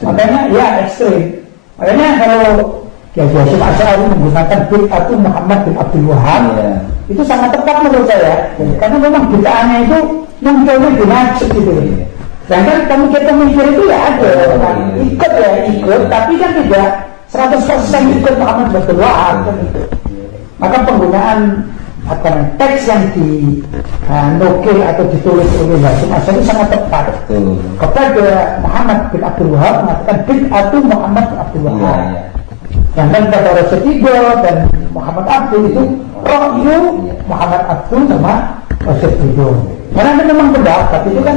Makanya ya ekstrim. Makanya kalau Kiai Hasyim Asy'ari menggunakan bid'atu Muhammad bin Abdul Wahab, Iya. itu sangat tepat menurut saya. Karena memang bid'ahnya itu munculnya di Najd gitu. Sedangkan pemikir-pemikir itu ya ada, kan? Ikut ya ikut, tapi kan tidak 100% ikut Muhammad bin Abdul Wahab kan gitu. Maka penggunaan teks yang dinukil atau ditulis oleh Hasyim Asy'ari itu sangat tepat. Betul. Kepada Muhammad bin Abdul Wahab mengatakan bid'atu Muhammad bin Abdul Wahab. Iya. Sedangkan pada Rasyid Ridho dan Muhammad Abdul itu Ra'yu Muhammad Abdul sama Rasyid Ridho. Karena itu memang pendapat itu kan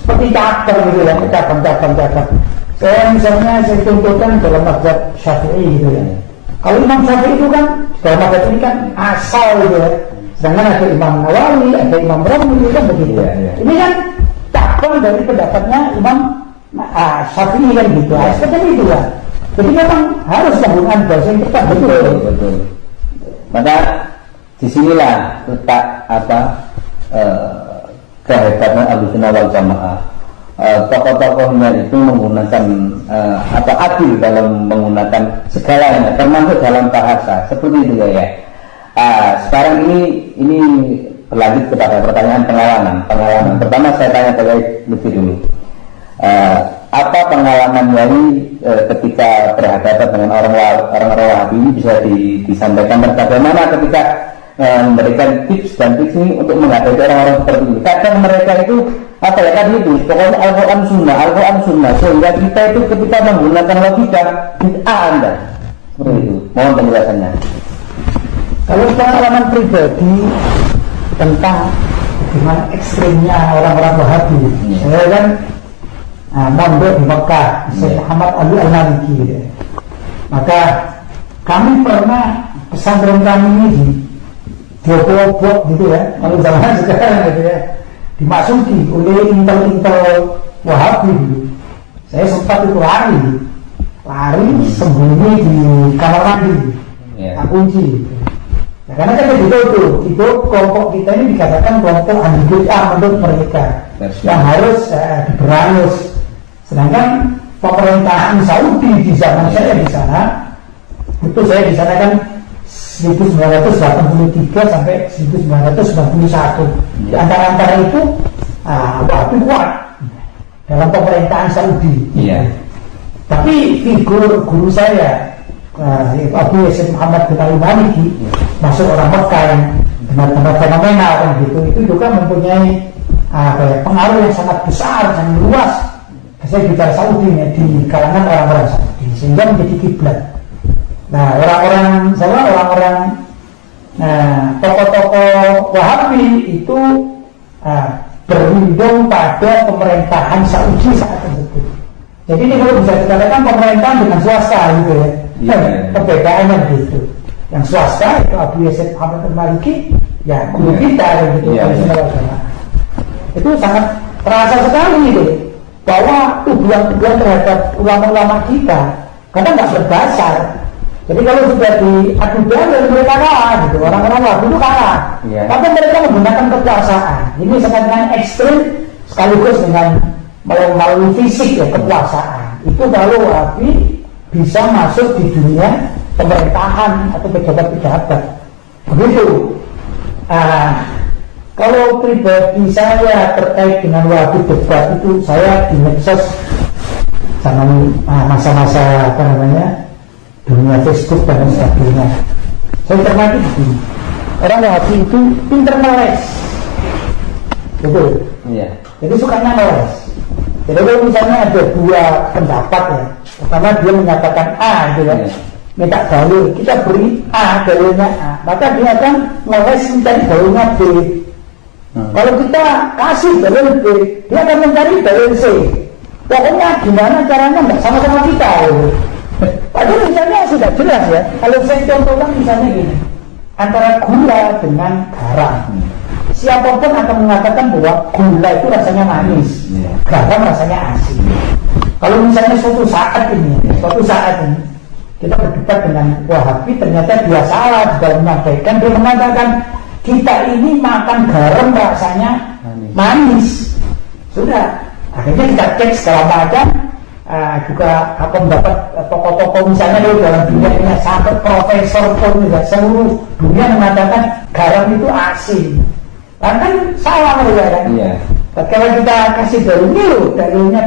seperti cabang gitu ya, cabang. Saya misalnya saya contohkan dalam mazhab Syafi'i gitu ya. Kalau Imam Syafi'i itu kan dalam mazhab ini kan asal gitu ya. Sedangkan ada Imam Nawawi, ada Imam Romli kan begitu. Ini kan cabang dari pendapatnya Imam Syafi'i kan gitu. Seperti itu kan. Jadi memang harus penggunaan bahasa yang tepat betul. Betul. Maka disinilah letak kehebatan Ahlussunnah wal Jamaah. Tokoh-tokohnya itu menggunakan adil dalam menggunakan segalanya, termasuk dalam bahasa seperti itu ya. Sekarang ini berlanjut kepada pertanyaan pengalaman. Pertama saya tanya terkait lebih dulu. Apa pengalaman Yai ketika berhadapan dengan orang Wahabi ini bisa disampaikan bagaimana ketika memberikan tips dan trik ini untuk menghadapi orang-orang seperti ini. Kadang mereka itu apa ya tadi itu pokoknya Al-Quran Sunnah sehingga kita itu ketika menggunakan logika bid'ah Anda seperti itu. Mohon penjelasannya. Kalau pengalaman pribadi tentang bagaimana ekstrimnya orang-orang Wahabi, saya kan mondok di Mekah, Syekh Muhammad Ali Al-Maliki gitu. Maka kami pernah pesantren kami ini diobok-obok gitu ya, kalau zaman sekarang gitu ya, dimasuki oleh intel-intel Wahabi gitu. Saya sempat itu lari sembunyi di kamar mandi, tak kunci gitu. Nah, karena kan itu kelompok kita ini dikatakan kelompok ahli bid'ah menurut mereka yang harus diberangus. Sedangkan pemerintahan Saudi di zaman saya di sana, itu saya di sana kan 1983 sampai 1991. Di antara itu waktu kuat dalam pemerintahan Saudi. Iya. Tapi figur guru saya Abu Yazid Muhammad bin Al-Maliki, masuk orang Mekah yang benar-benar fenomenal kan gitu, itu juga mempunyai pengaruh yang sangat besar dan luas. Saya bicara Saudi ya, di kalangan orang-orang Saudi sehingga menjadi kiblat. Nah, orang-orang tokoh-tokoh Wahabi itu berlindung pada pemerintahan Saudi saat tersebut. Jadi ini kalau bisa dikatakan pemerintahan dengan swasta gitu ya. Perbedaannya begitu. Yang swasta itu Abu Yazid Muhammad Al-Maliki, ya guru kita gitu. Itu sangat terasa sekali gitu, bahwa tuduhan-tuduhan terhadap ulama-ulama kita kadang nggak berdasar. Jadi kalau sudah diadu dalil mereka kalah gitu, orang-orang Wahabi itu kalah. Tapi mereka menggunakan kekuasaan. Ini sangat ekstrim sekaligus dengan melalui fisik ya, kekuasaan. Itu kalau Wahabi bisa masuk di dunia pemerintahan atau pejabat-pejabat. Begitu. Kalau pribadi saya terkait dengan Wahabi debat itu, saya di medsos zaman masa-masa apa namanya dunia Facebook dan sebagainya, saya cermati begini, orang Wahabi itu pinter meles, betul. Iya. Jadi sukanya meles. Jadi kalau misalnya ada dua pendapat ya, pertama dia menyatakan A gitu ya, minta dalil, kita beri A, dalilnya A, maka dia akan meles mencari dalilnya B. Kalau kita kasih dalil B, dia akan mencari dalil C. Pokoknya gimana caranya nggak sama-sama kita gitu. Padahal misalnya sudah jelas ya. Kalau saya contohkan misalnya gini, antara gula dengan garam, siapapun akan mengatakan bahwa gula itu rasanya manis, garam rasanya asin. Kalau misalnya suatu saat ini kita berdebat dengan Wahabi, ternyata dia salah dalam menyampaikan. Dia mengatakan kita ini makan garam rasanya manis. Sudah, akhirnya kita cek segala macam. Juga apa mendapat tokoh-tokoh misalnya dalam dunia ini sampai profesor pun juga seluruh dunia mengatakan garam itu asin. Kan salah mereka kan? Iya. Kalau kita kasih dalilnya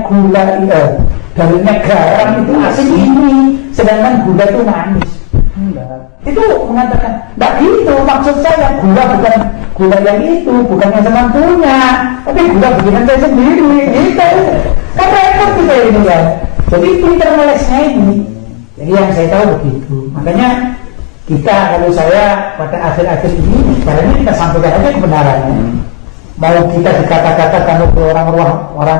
gula itu, dalilnya garam itu asin ini, sedangkan gula itu manis. Itu mengatakan, tidak gitu, maksud saya gula bukan gula yang itu, bukan yang teman punya, tapi gula bikinan saya sendiri, gitu. Kan repot kita ini kan. Jadi pinter melesnya ini. Jadi yang saya tahu begitu. Makanya kita, kalau saya pada akhir-akhir ini, sekarang kita sampaikan aja kebenarannya. Mau kita dikata-katakan oleh orang-orang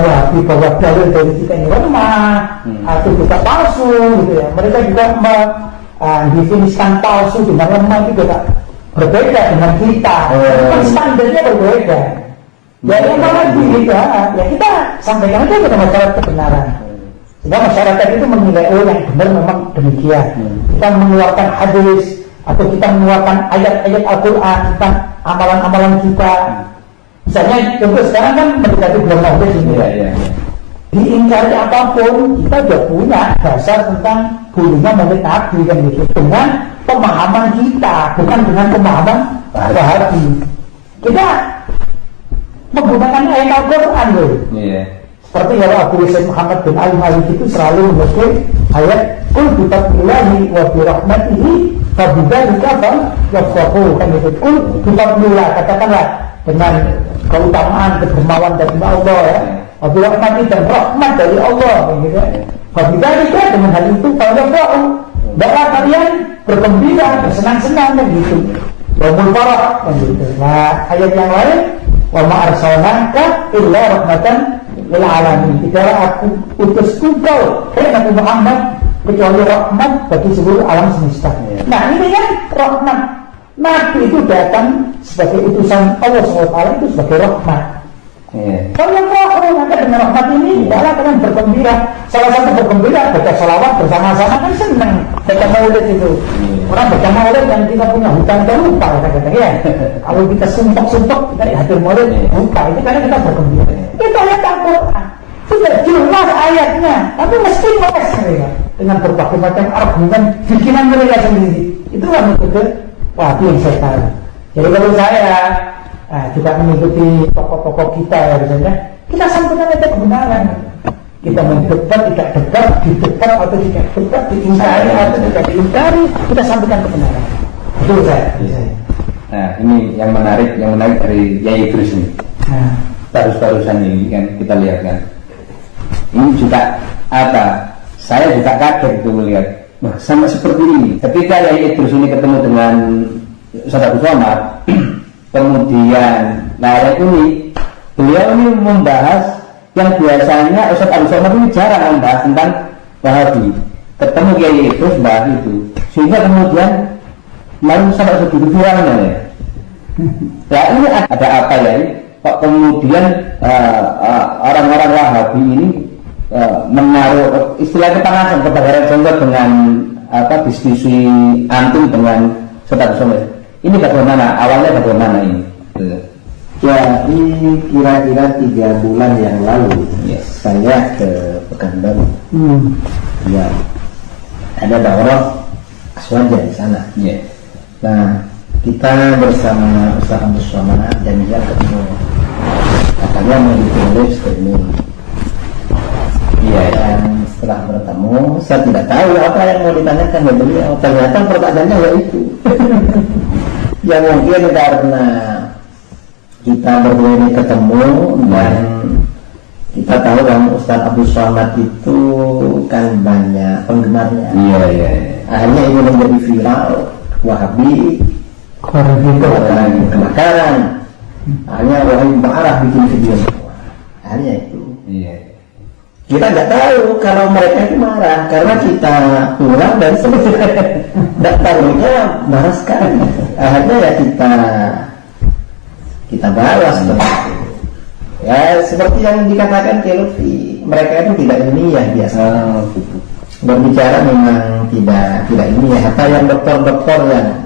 Wahabi bahwa dalil dari kita ini lemah atau juga palsu gitu ya. Mereka juga definisikan palsu dengan lemah itu juga berbeda dengan kita. Kan standarnya berbeda. Ya yang lagi gitu ya, kita sampaikan aja kepada masyarakat kebenaran. Sehingga masyarakat itu menilai yang benar memang demikian. Kita mengeluarkan hadis atau kita mengeluarkan ayat-ayat Al-Quran tentang amalan-amalan kita. Misalnya contoh sekarang kan mendekati bulan Maulid ini. Diingkari apapun, kita sudah punya dasar tentang bolehnya Maulid Nabi kan gitu. Dengan pemahaman kita, bukan dengan pemahaman Wahabi. Kita menggunakan ayat Al-Quran loh. Seperti yang Abu Sayyid Muhammad bin Al-Malik itu selalu menyebut ayat Qul bifadlillahi wa birahmatihi fabidzalika falyafrahu, kan gitu. Qul bifadlillah, katakanlah dengan keutamaan kedermawan dari Allah ya, wa birahmatihi, dan rahmat dari Allah kan gitu. Fabidzalika, dengan hal itu falyafrahu, hendaklah kalian bergembira, bersenang-senang kan gitu. Wa mulfarah kan gitu. Nah, ayat yang lain wa ma arsalnaka illa rahmatan lil alamin, tidaklah aku utus engkau Nabi Muhammad kecuali rahmat bagi seluruh alam semesta. Nah ini kan rahmat. Nabi itu datang sebagai utusan Allah SWT, itu sebagai rahmat. Kalau yang maka dengan rahmat ini tidaklah kalian bergembira. Salah satu bergembira baca sholawat bersama-sama, kan senang baca maulid itu. Orang baca maulid dan kita punya hutang terlupa kata-kata ya. Kalau kita sumpah-sumpah kita hadir maulid lupa, itu karena kita bergembira. Itu ayat Al-Quran sudah jelas ayatnya, tapi mesti meles mereka dengan berbagai macam argumen bikinan mereka sendiri. Itulah metode Wahabi yang saya tahu. Jadi kalau saya juga mengikuti tokoh-tokoh kita ya, misalnya kita sampaikan aja kebenaran. Kita mendebat, tidak debat, didebat atau tidak debat, diingkari atau tidak diingkari, kita sampaikan kebenaran. Itu saya. Nah ini yang menarik dari Yai Idrus ini. Barusan ini kan kita lihat kan. Ini juga saya juga kaget itu melihat sama seperti ini. Ketika Yai Idrus ini ketemu dengan Ustaz Abdul Somad, kemudian yang ini beliau ini membahas yang biasanya Ustaz Abdul Somad ini jarang membahas tentang Wahabi. Ketemu Yai Idrus bahas itu, sehingga kemudian malu sampai segitu viralnya ya. Nah ini ada apa ya? Kok kemudian orang-orang Wahabi ini menaruh istilah kepanasan kepada contoh dengan diskusi antum dengan Ustaz Somad. Ini bagaimana? Awalnya bagaimana ini? Ya, ini kira-kira 3 bulan yang lalu saya ke Pekanbaru. Ya, ada daurah aswaja di sana. Nah, kita bersama Ustaz Abdul Somad dan dia ketemu. Katanya mau ditulis ini. Dan setelah bertemu, saya tidak tahu apa yang mau ditanyakan oleh beliau. Ternyata pertanyaannya yaitu ya mungkin karena kita berdua ini ketemu dan kita tahu kan Ustaz Abdul Somad itu kan banyak penggemarnya. Akhirnya ini menjadi viral, Wahabi kebakaran. Akhirnya Wahabi Ba'arah bikin video semua. Akhirnya itu. Kita nggak tahu kalau mereka itu marah karena kita pulang dan selesai. Datangnya marah sekali. Akhirnya ya kita balas seperti itu. Ya seperti yang dikatakan Kelufi, mereka itu tidak ilmiah biasa. Berbicara memang tidak ilmiah. Hatta yang dokter-dokter yang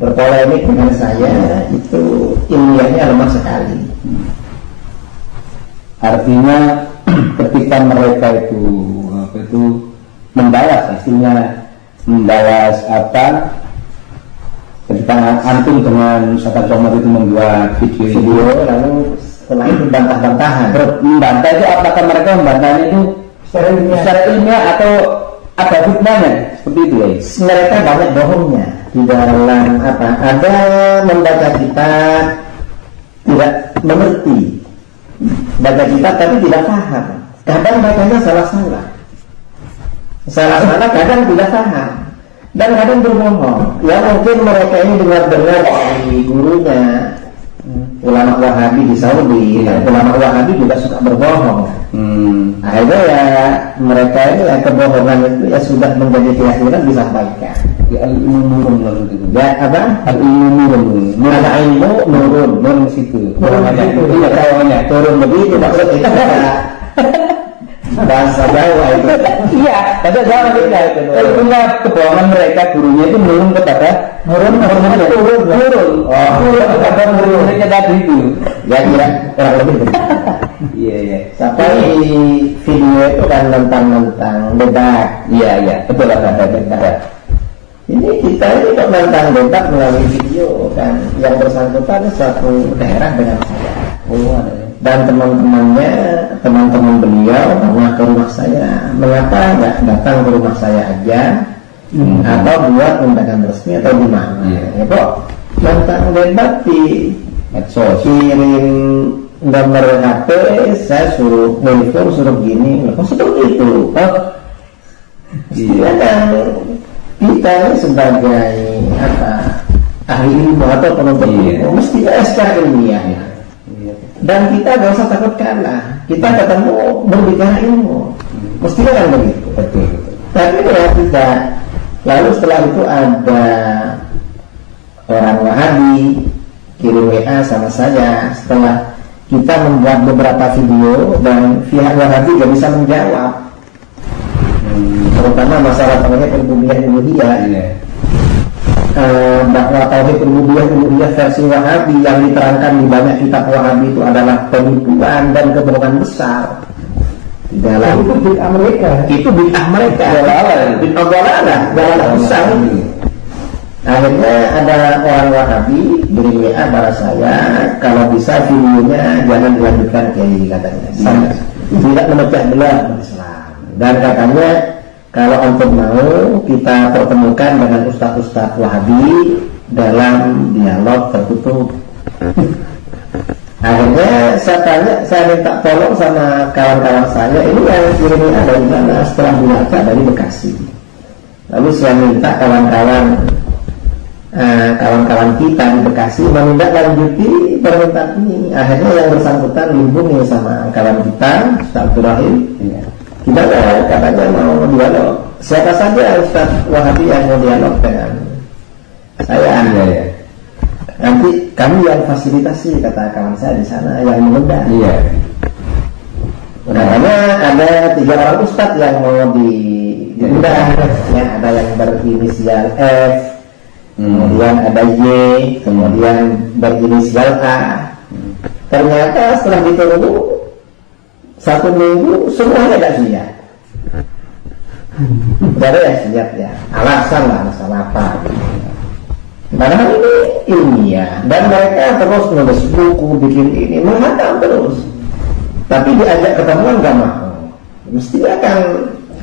berpolemik dengan saya itu ilmiahnya lemah sekali. Artinya ketika mereka itu membalas, istilahnya membalas ketika antum dengan Ustaz Somad itu membuat video lalu setelah itu bantah-bantahan. Membantah itu apakah mereka membantahnya itu secara ilmiah atau ada fitnahnya seperti itu ya? Mereka banyak bohongnya di dalam ada membaca kitab tidak mengerti, baca kitab tapi tidak paham. Kadang bacanya salah-salah, kadang tidak paham, dan kadang berbohong. Ya mungkin mereka ini dengar-dengar dari gurunya, ulama Wahabi di Saudi. Ulama Wahabi juga suka berbohong. Akhirnya ya mereka ini ya kebohongan itu ya sudah menjadi keyakinan disampaikan. Ilmu nurun maksud itu. Ya apa? Ilmu nurun. Ada ilmu nurun situ. Turun begitu maksudnya. Bahasa Jawa itu. Iya, bahasa Jawa itu. Ilmunya kebohongan mereka gurunya itu turun kepada turun kepada murid-muridnya tadi itu. Ya kira kurang lebih begitu. Iya. Sampai video itu kan tentang debat. Iya, betul ada. Ini kita ini kok nantang debat melalui video kan yang bersangkutan satu daerah dengan saya. Dan teman-teman beliau pernah ke rumah saya. Mengapa nggak datang ke rumah saya aja? Atau buat undangan resmi atau di mana? Ya kok nantang debat di medsos, kirim nomor HP, saya suruh nelfon, suruh gini, kok seperti itu? Kan kita sebagai ahli ilmu atau penuntut ilmu mesti secara ilmiah ya. Dan kita gak usah takut kalah. Kita ketemu berbicara ilmu, mestinya kan begitu. Betul. Tapi ya tidak. Lalu setelah itu ada orang Wahabi kirim WA sama saya setelah kita membuat beberapa video dan pihak Wahabi gak bisa menjawab, terutama masalah tauhid rububiyah. Bahwa tauhid rububiyah versi Wahabi yang diterangkan di banyak kitab Wahabi itu adalah penipuan dan kebohongan besar. Dalam itu bid'ah mereka. Itu bid'ah mereka. Bid'ah dalam besar. Akhirnya ada orang Wahabi beri WA pada saya, kalau bisa videonya jangan dilanjutkan katanya. Tidak memecah belah Islam. Dan katanya kalau untuk mau kita pertemukan dengan ustaz-ustaz Wahabi dalam dialog tertutup. Akhirnya saya minta tolong sama kawan-kawan saya, ini yang kirimnya dari mana? Setelah dilacak dari Bekasi. Lalu saya minta kawan-kawan kita di Bekasi menindaklanjuti permintaan ini. Akhirnya yang bersangkutan dihubungi sama kawan kita, Ustaz Abdul Rahim. Kita katanya mau dialog. Siapa saja Ustaz Wahabi yang mau dialog dengan saya? Nanti kami yang fasilitasi, kata kawan saya di sana yang mengundang. Karena ada 3 orang ustadz yang mau Udah, ya, ada yang berinisial F, kemudian ada Y, kemudian berinisial A. Ternyata setelah ditunggu 1 minggu semuanya tidak siap. Tidak ada yang siap ya. Alasan apa? Padahal ini ilmiah dan mereka terus menulis buku, bikin ini, menghantam terus. Tapi diajak ketemuan nggak mau. Mesti akan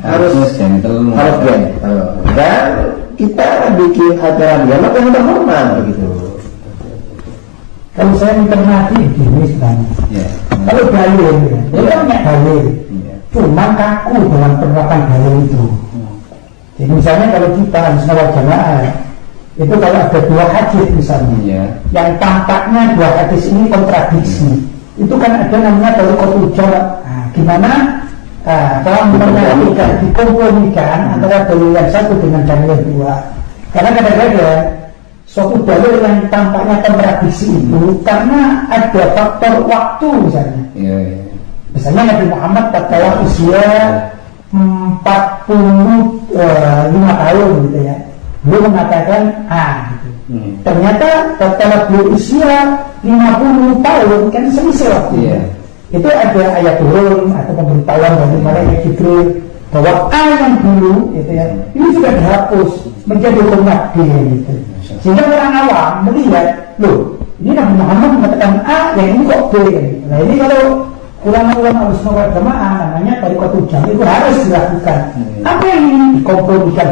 harus gentle. Dan kita bikin acara dia maka yang terhormat begitu. Kalau saya mencermati begini sebenarnya, kalau dalil, dia punya dalil, cuma kaku dalam penerapan dalil itu. Jadi misalnya kalau kita Ahlussunnah Jamaah, itu kalau ada 2 hadis misalnya, yang tampaknya 2 hadis ini kontradiksi, itu kan ada namanya tariqatul jama'. Gimana kalau menafikan, dikompromikan antara dalil yang satu dengan dalil yang 2. Karena kadang-kadang suatu dalil yang tampaknya kontradiksi itu karena ada faktor waktu misalnya. Misalnya Nabi Muhammad tatkala usia 45 tahun gitu ya, beliau mengatakan gitu. Ternyata tatkala beliau usia 50 tahun kan selisih waktu. Itu ada ayat turun atau pemberitahuan dari malaikat Jibril bahwa A yang dulu gitu ya, ini sudah dihapus menjadi hukum nakdir gitu. Sehingga orang awam melihat, loh, ini Nabi Muhammad mengatakan A, yang ini kok B kan. Nah ini kalau ulama-ulama Ahlussunnah Jamaah namanya tariqatul jama' itu harus dilakukan. Apa yang ini dikompromikan?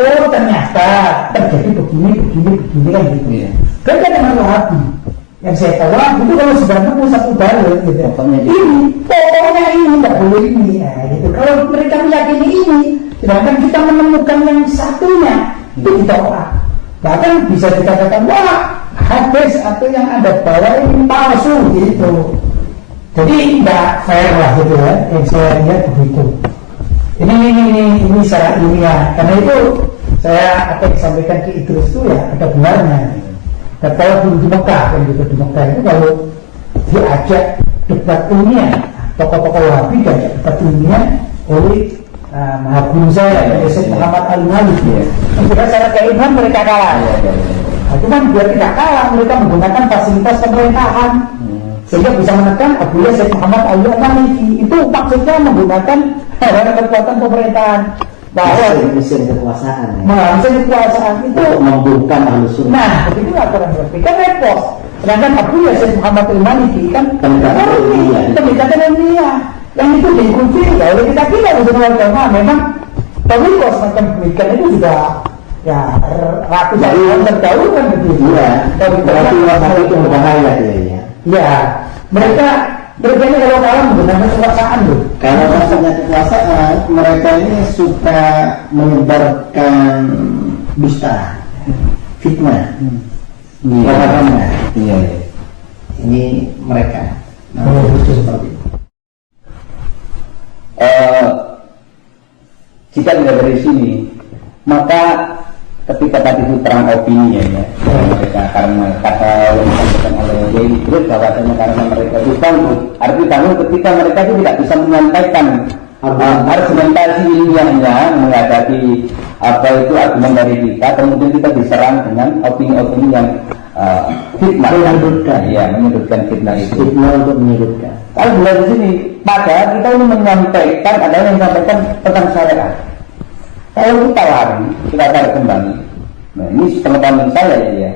Oh ternyata terjadi begini kan gitu. Kan ada Wahabi yang saya tahu itu kalau sudah nemu satu dalil gitu. Pokoknya ini tidak boleh ini. Nah, gitu. Kalau mereka meyakini ini, sedangkan kita menemukan yang satunya itu ditolak. Bahkan bisa dikatakan wah hadis atau yang ada bawa ini palsu gitu. Jadi tidak fair lah gitu ya. Yang saya lihat begitu. Ini secara ilmiah. Karena itu saya apa yang disampaikan ke Idrus itu ya ada benarnya. Dan kalau di Mekah kan gitu, di Mekah itu kalau diajak debat ilmiah, tokoh-tokoh Wahabi diajak debat ilmiah oleh Maha Guru saya, Syekh Muhammad Al-Maliki. Jika secara keilmuan mereka kalah. Cuman biar tidak kalah, mereka menggunakan fasilitas pemerintahan sehingga bisa menekan Abuya Syekh Muhammad Al-Maliki. Itu maksudnya menggunakan kekuatan pemerintahan. Bahwa mesin kekuasaan mesin kekuasaan itu untuk membungkam Ahlussunnah. Nah, begitulah kurang lebih kan repot. Sedangkan Abuya Syekh Muhammad Al-Maliki kan pendekatan ilmiah. Yang itu diikuti ya oleh kita Ahlussunnah Jamaah. Memang Tariqah semacam demikian itu sudah ya ratusan tahun terdahulu kan begitu. Tapi itu berbahaya dia. Ya, mereka ini kalau menggunakan kekuasaan loh. Kalau maksudnya kekuasaan, mereka ini suka menyebarkan dusta, fitnah, propaganda. Ini mereka. Seperti itu. Jika tidak dari sini, maka ketika tadi itu terang opini ya, mereka karena kata yang disampaikan oleh Yai Idrus bahwasanya karena mereka itu tangguh, artinya ketika mereka itu tidak bisa menyampaikan argumentasi ilmiahnya menghadapi apa itu argumen dari kita, kemudian kita diserang dengan opini-opini yang fitnah, menyudutkan fitnah itu. Fitnah untuk menyudutkan. Kalau di sini, padahal kita ini menyampaikan, ada yang menyampaikan tentang syariat. Kalau kita lari, kita tarik kembali. Nah, ini pengetahuan saya ya.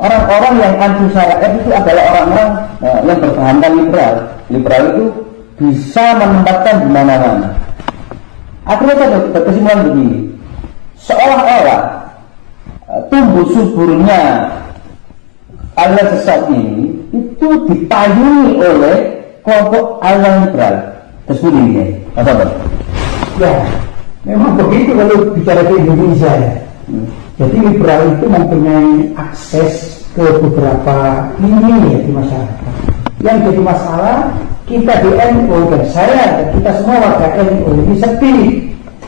Orang-orang yang anti syariat itu adalah orang-orang yang berbahankan liberal. Liberal itu bisa menempatkan di mana-mana. Akhirnya saya berkesimpulan begini, seolah-olah tumbuh suburnya aliran sesat ini itu dipayungi oleh kelompok aliran liberal. Terus ini ya, apa? Ya. Memang begitu kalau bicara ke Indonesia ya. Jadi liberal itu mempunyai akses ke beberapa lini ya di masyarakat. Yang jadi masalah kita di NU dan saya dan kita semua warga NU ini sepi.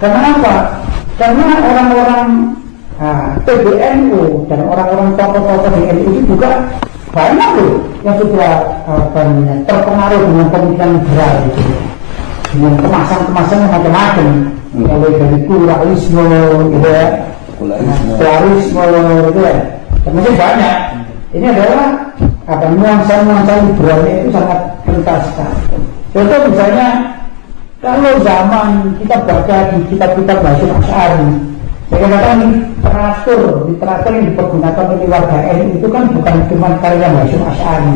Karena apa? Karena orang-orang PBNU dan orang-orang tokoh-tokoh di NU itu juga banyak loh yang sudah terpengaruh dengan pemikiran liberal itu, dengan kemasan-kemasan macam-macam. mulai dari pluralisme gitu ya, pluralisme gitu ya, masih banyak. Ini adalah nuansa-nuansa liberalnya itu sangat kental sekali. Contoh misalnya kalau zaman kita baca di kitab-kitab Hasyim Asy'ari, saya katakan literatur yang dipergunakan oleh warga NU itu kan bukan cuma karya Hasyim Asy'ari,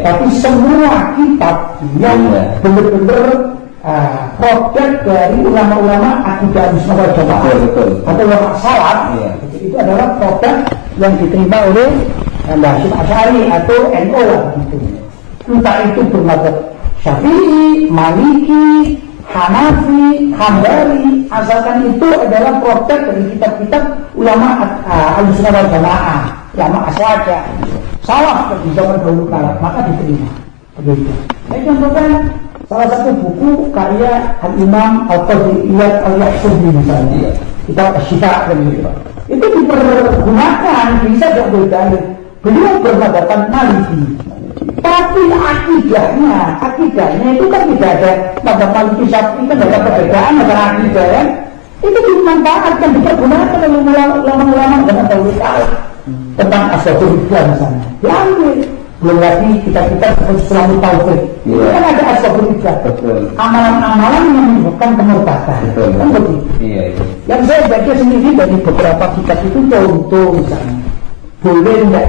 tapi semua kitab yang benar-benar produk dari ulama-ulama akidah Ahlussunnah wal Jamaah atau ulama salaf, itu adalah produk yang diterima oleh Hasyim Asy'ari atau NU lah begitu. Entah itu bermadzhab Syafi'i, Maliki, Hanafi, Hambali, asalkan itu adalah produk dari kitab-kitab ulama Ahlussunnah wal Jamaah, ulama aswaja, salaf di zaman dahulu kala, maka diterima. Begitu. Saya contohkan salah satu buku karya Al-Imam Al-Qadhi Iyad Al-Yahsubi misalnya, kitab Asy-Syifa dan gitu. Itu dipergunakan, bisa diambil dalil. Beliau bermadzhab Maliki. Tapi akidahnya itu kan tidak ada madzhab Maliki Syafi'i, kan ada perbedaan antara akidah kan. Itu dimanfaatkan, dipergunakan oleh ulama-ulama zaman dahulu kala tentang asbabul hidayah misalnya. Diambil. Belum lagi kita seperti Sulamul Tauhid. Itu kan ada asbabul hidayah. Amalan-amalan yang menyebabkan kemurtadan. Kan begitu. Yang saya baca sendiri dari beberapa kitab itu contoh misalnya. Boleh enggak?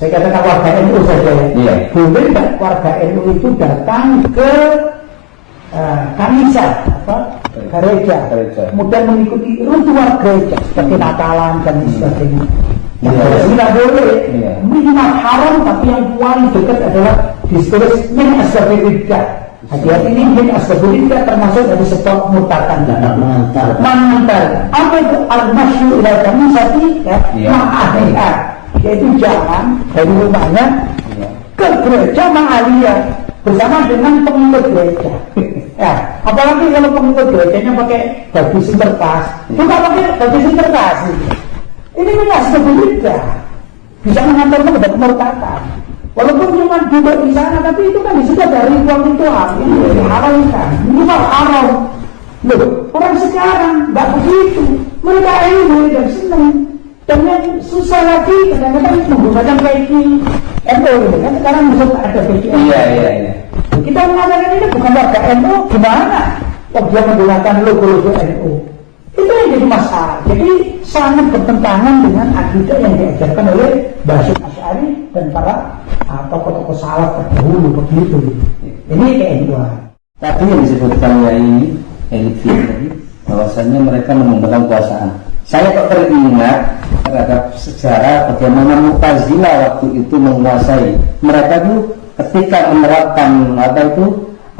Saya katakan warga NU saja ya. Boleh enggak warga NU itu datang ke kanisa, gereja, kemudian mengikuti ritual gereja seperti Natalan dan sebagainya. Tidak boleh. Minimal haram, tapi yang paling dekat adalah ditulis min asbabil riddah. Hati-hati ini min asbabil riddah termasuk dari sebab murtadan. Mengantar. Apa itu al-masyu ila kamisati ma'ahliha, yaitu jalan dari rumahnya ke gereja ma'aliyah bersama dengan pengikut gereja. Ya, apalagi kalau pengikut gerejanya pakai baju sinterklas, bukan pakai baju sinterklas. Ini memang sebelumnya bisa mengantarkan kepada kemurtadan. Walaupun cuma duduk di sana, tapi itu kan disitu dari ritual ini diharamkan, minimal haram. Loh, orang sekarang nggak begitu. Mereka ilmu dan senang. Dan yang susah lagi kadang-kadang menggunakan peci NU ini kan sekarang bisa ada peci. Iya. Kita mengatakan ini bukan warga NU, gimana? Kalau dia menggunakan logo-logo NU, itu yang jadi masalah. Jadi sangat bertentangan dengan akidah yang diajarkan oleh Hasyim Asy'ari dan para tokoh-tokoh salaf terdahulu begitu. Ini ke-NU-an. Tapi yang disebutkan ini elit tadi, bahwasannya mereka mengembangkan kekuasaan. Saya kok teringat terhadap sejarah bagaimana Mu'tazilah waktu itu menguasai. Mereka itu ketika menerapkan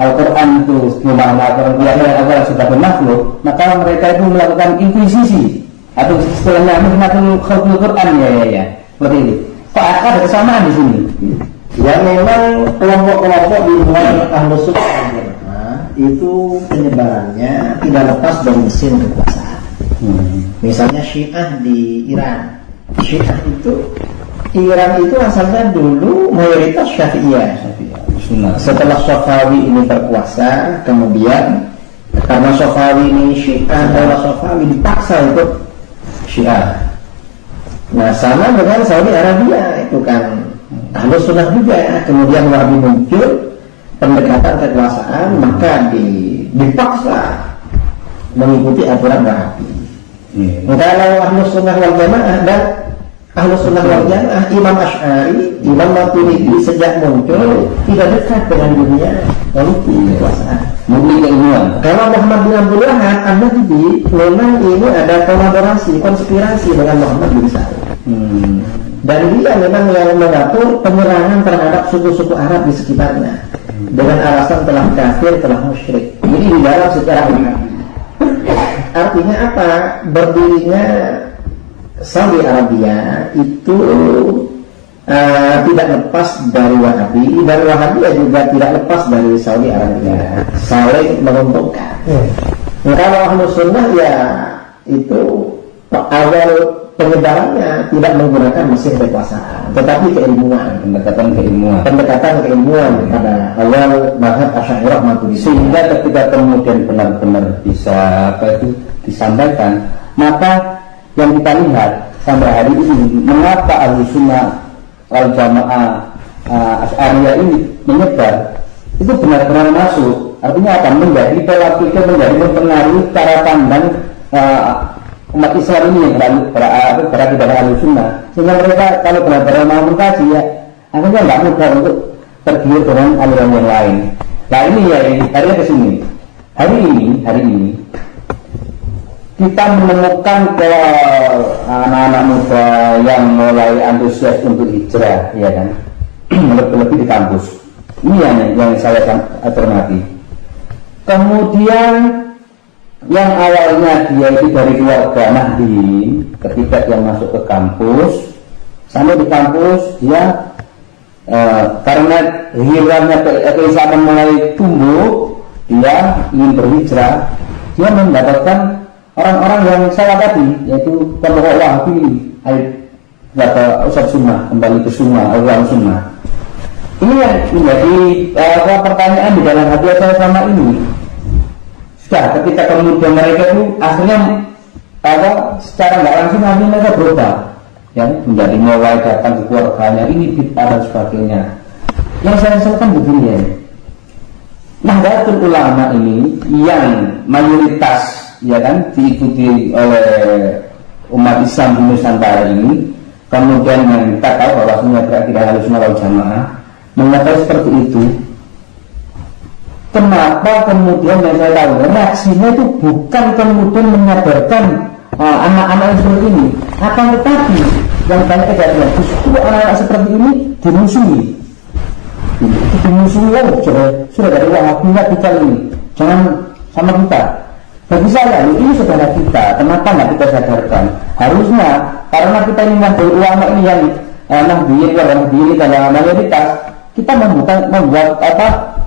Al-Quran itu memahami Al-Quran sudah bermakhluk, maka mereka itu melakukan inkuisisi atau istilahnya menggunakan khalqul Quran ya. Seperti ini. Pak ada kesamaan di sini. Ya memang kelompok-kelompok di luar Ahlussunnah wal Jamaah itu penyebarannya tidak lepas dari mesin kekuasaan. Misalnya Syiah di Iran. Iran itu asalnya dulu mayoritas Syafi'iyah. Setelah Safawi ini berkuasa, kemudian karena Safawi ini Syiah, Safawi dipaksa untuk Syiah. Nah sama dengan Saudi Arabia, itu kan Ahlussunnah juga. Kemudian Wahabi muncul, pendekatan kekuasaan, maka dipaksa mengikuti aturan Wahabi. Kalau Ahlussunnah wal Jamaah dan Ahlussunnah wal Jamaah, Imam Asy'ari, Imam Maturidi sejak muncul tidak dekat dengan dunia politik kekuasaan. Kalau Muhammad bin Abdul Wahab, An-Nahdi, memang ini ada kolaborasi, konspirasi dengan Muhammad bin Saud. Dan dia memang yang mengatur penyerangan terhadap suku-suku Arab di sekitarnya dengan alasan telah kafir, telah musyrik. Ini di dalam sejarah Wahabi. Artinya apa? Berdirinya Saudi Arabia itu tidak lepas dari Wahabi, dan Wahabi juga tidak lepas dari Saudi Arabia, saling menguntungkan. Kalau Ahlussunnah ya itu awal penyebarannya tidak menggunakan mesin kekuasaan, tetapi keilmuan, pendekatan keilmuan pada awal mazhab Asy'ariyah Maturidiyah. Sehingga ketika kemudian benar-benar bisa disampaikan, maka yang kita lihat sampai hari ini, mengapa Ahlussunnah wal Jamaah Asy'ariyah ini menyebar, itu benar-benar masuk. Artinya apa? Menjadi pola pikir, menjadi mempengaruhi cara pandang umat Islam ini yang berada pada Ahlussunnah, sehingga mereka kalau benar-benar mau mengkaji, ya akhirnya nggak mudah untuk tergiur dengan aliran yang lain. Nah ini ya, hari ke sini. Hari ini kita menemukan ke anak-anak muda yang mulai antusias untuk hijrah, ya kan, lebih di kampus. Ini yang saya cermati. Kemudian yang awalnya dia itu dari keluarga Nahdliyin, ketika dia masuk ke kampus, sampai di kampus dia karena hirannya keislaman mulai tumbuh, dia ingin berhijrah, dia mendapatkan orang-orang yang salah tadi, yaitu kelompok Wahabi, kata Ustaz Sunnah, kembali ke Sunnah, ulama Sunnah. Ini yang menjadi pertanyaan di dalam hati saya selama ini. Sudah, ketika kemudian mereka itu akhirnya secara nggak langsung akhirnya mereka berubah, ya, menjadi mulai datang ke keluarganya, ini bid'ah dan sebagainya. Yang saya rasakan begini ya, Nahdlatul Ulama ini yang mayoritas, ya kan, diikuti oleh umat Islam di Nusantara ini, kemudian yang kita tahu bahwa berakidah Ahlussunnah wal Jamaah mengatakan seperti itu. Kenapa kemudian yang saya tahu reaksinya itu bukan kemudian menyadarkan anak-anak yang seperti ini, akan tetapi yang banyak kejadian justru anak-anak seperti ini dimusuhi. Sudah dari Wahabinya kita ini, jangan sama kita. Bagi saya ini saudara kita, kenapa nggak kita sadarkan? Harusnya karena kita ini Nahdlatul Ulama ini yang Nahdliyin adalah mayoritas, kita membuat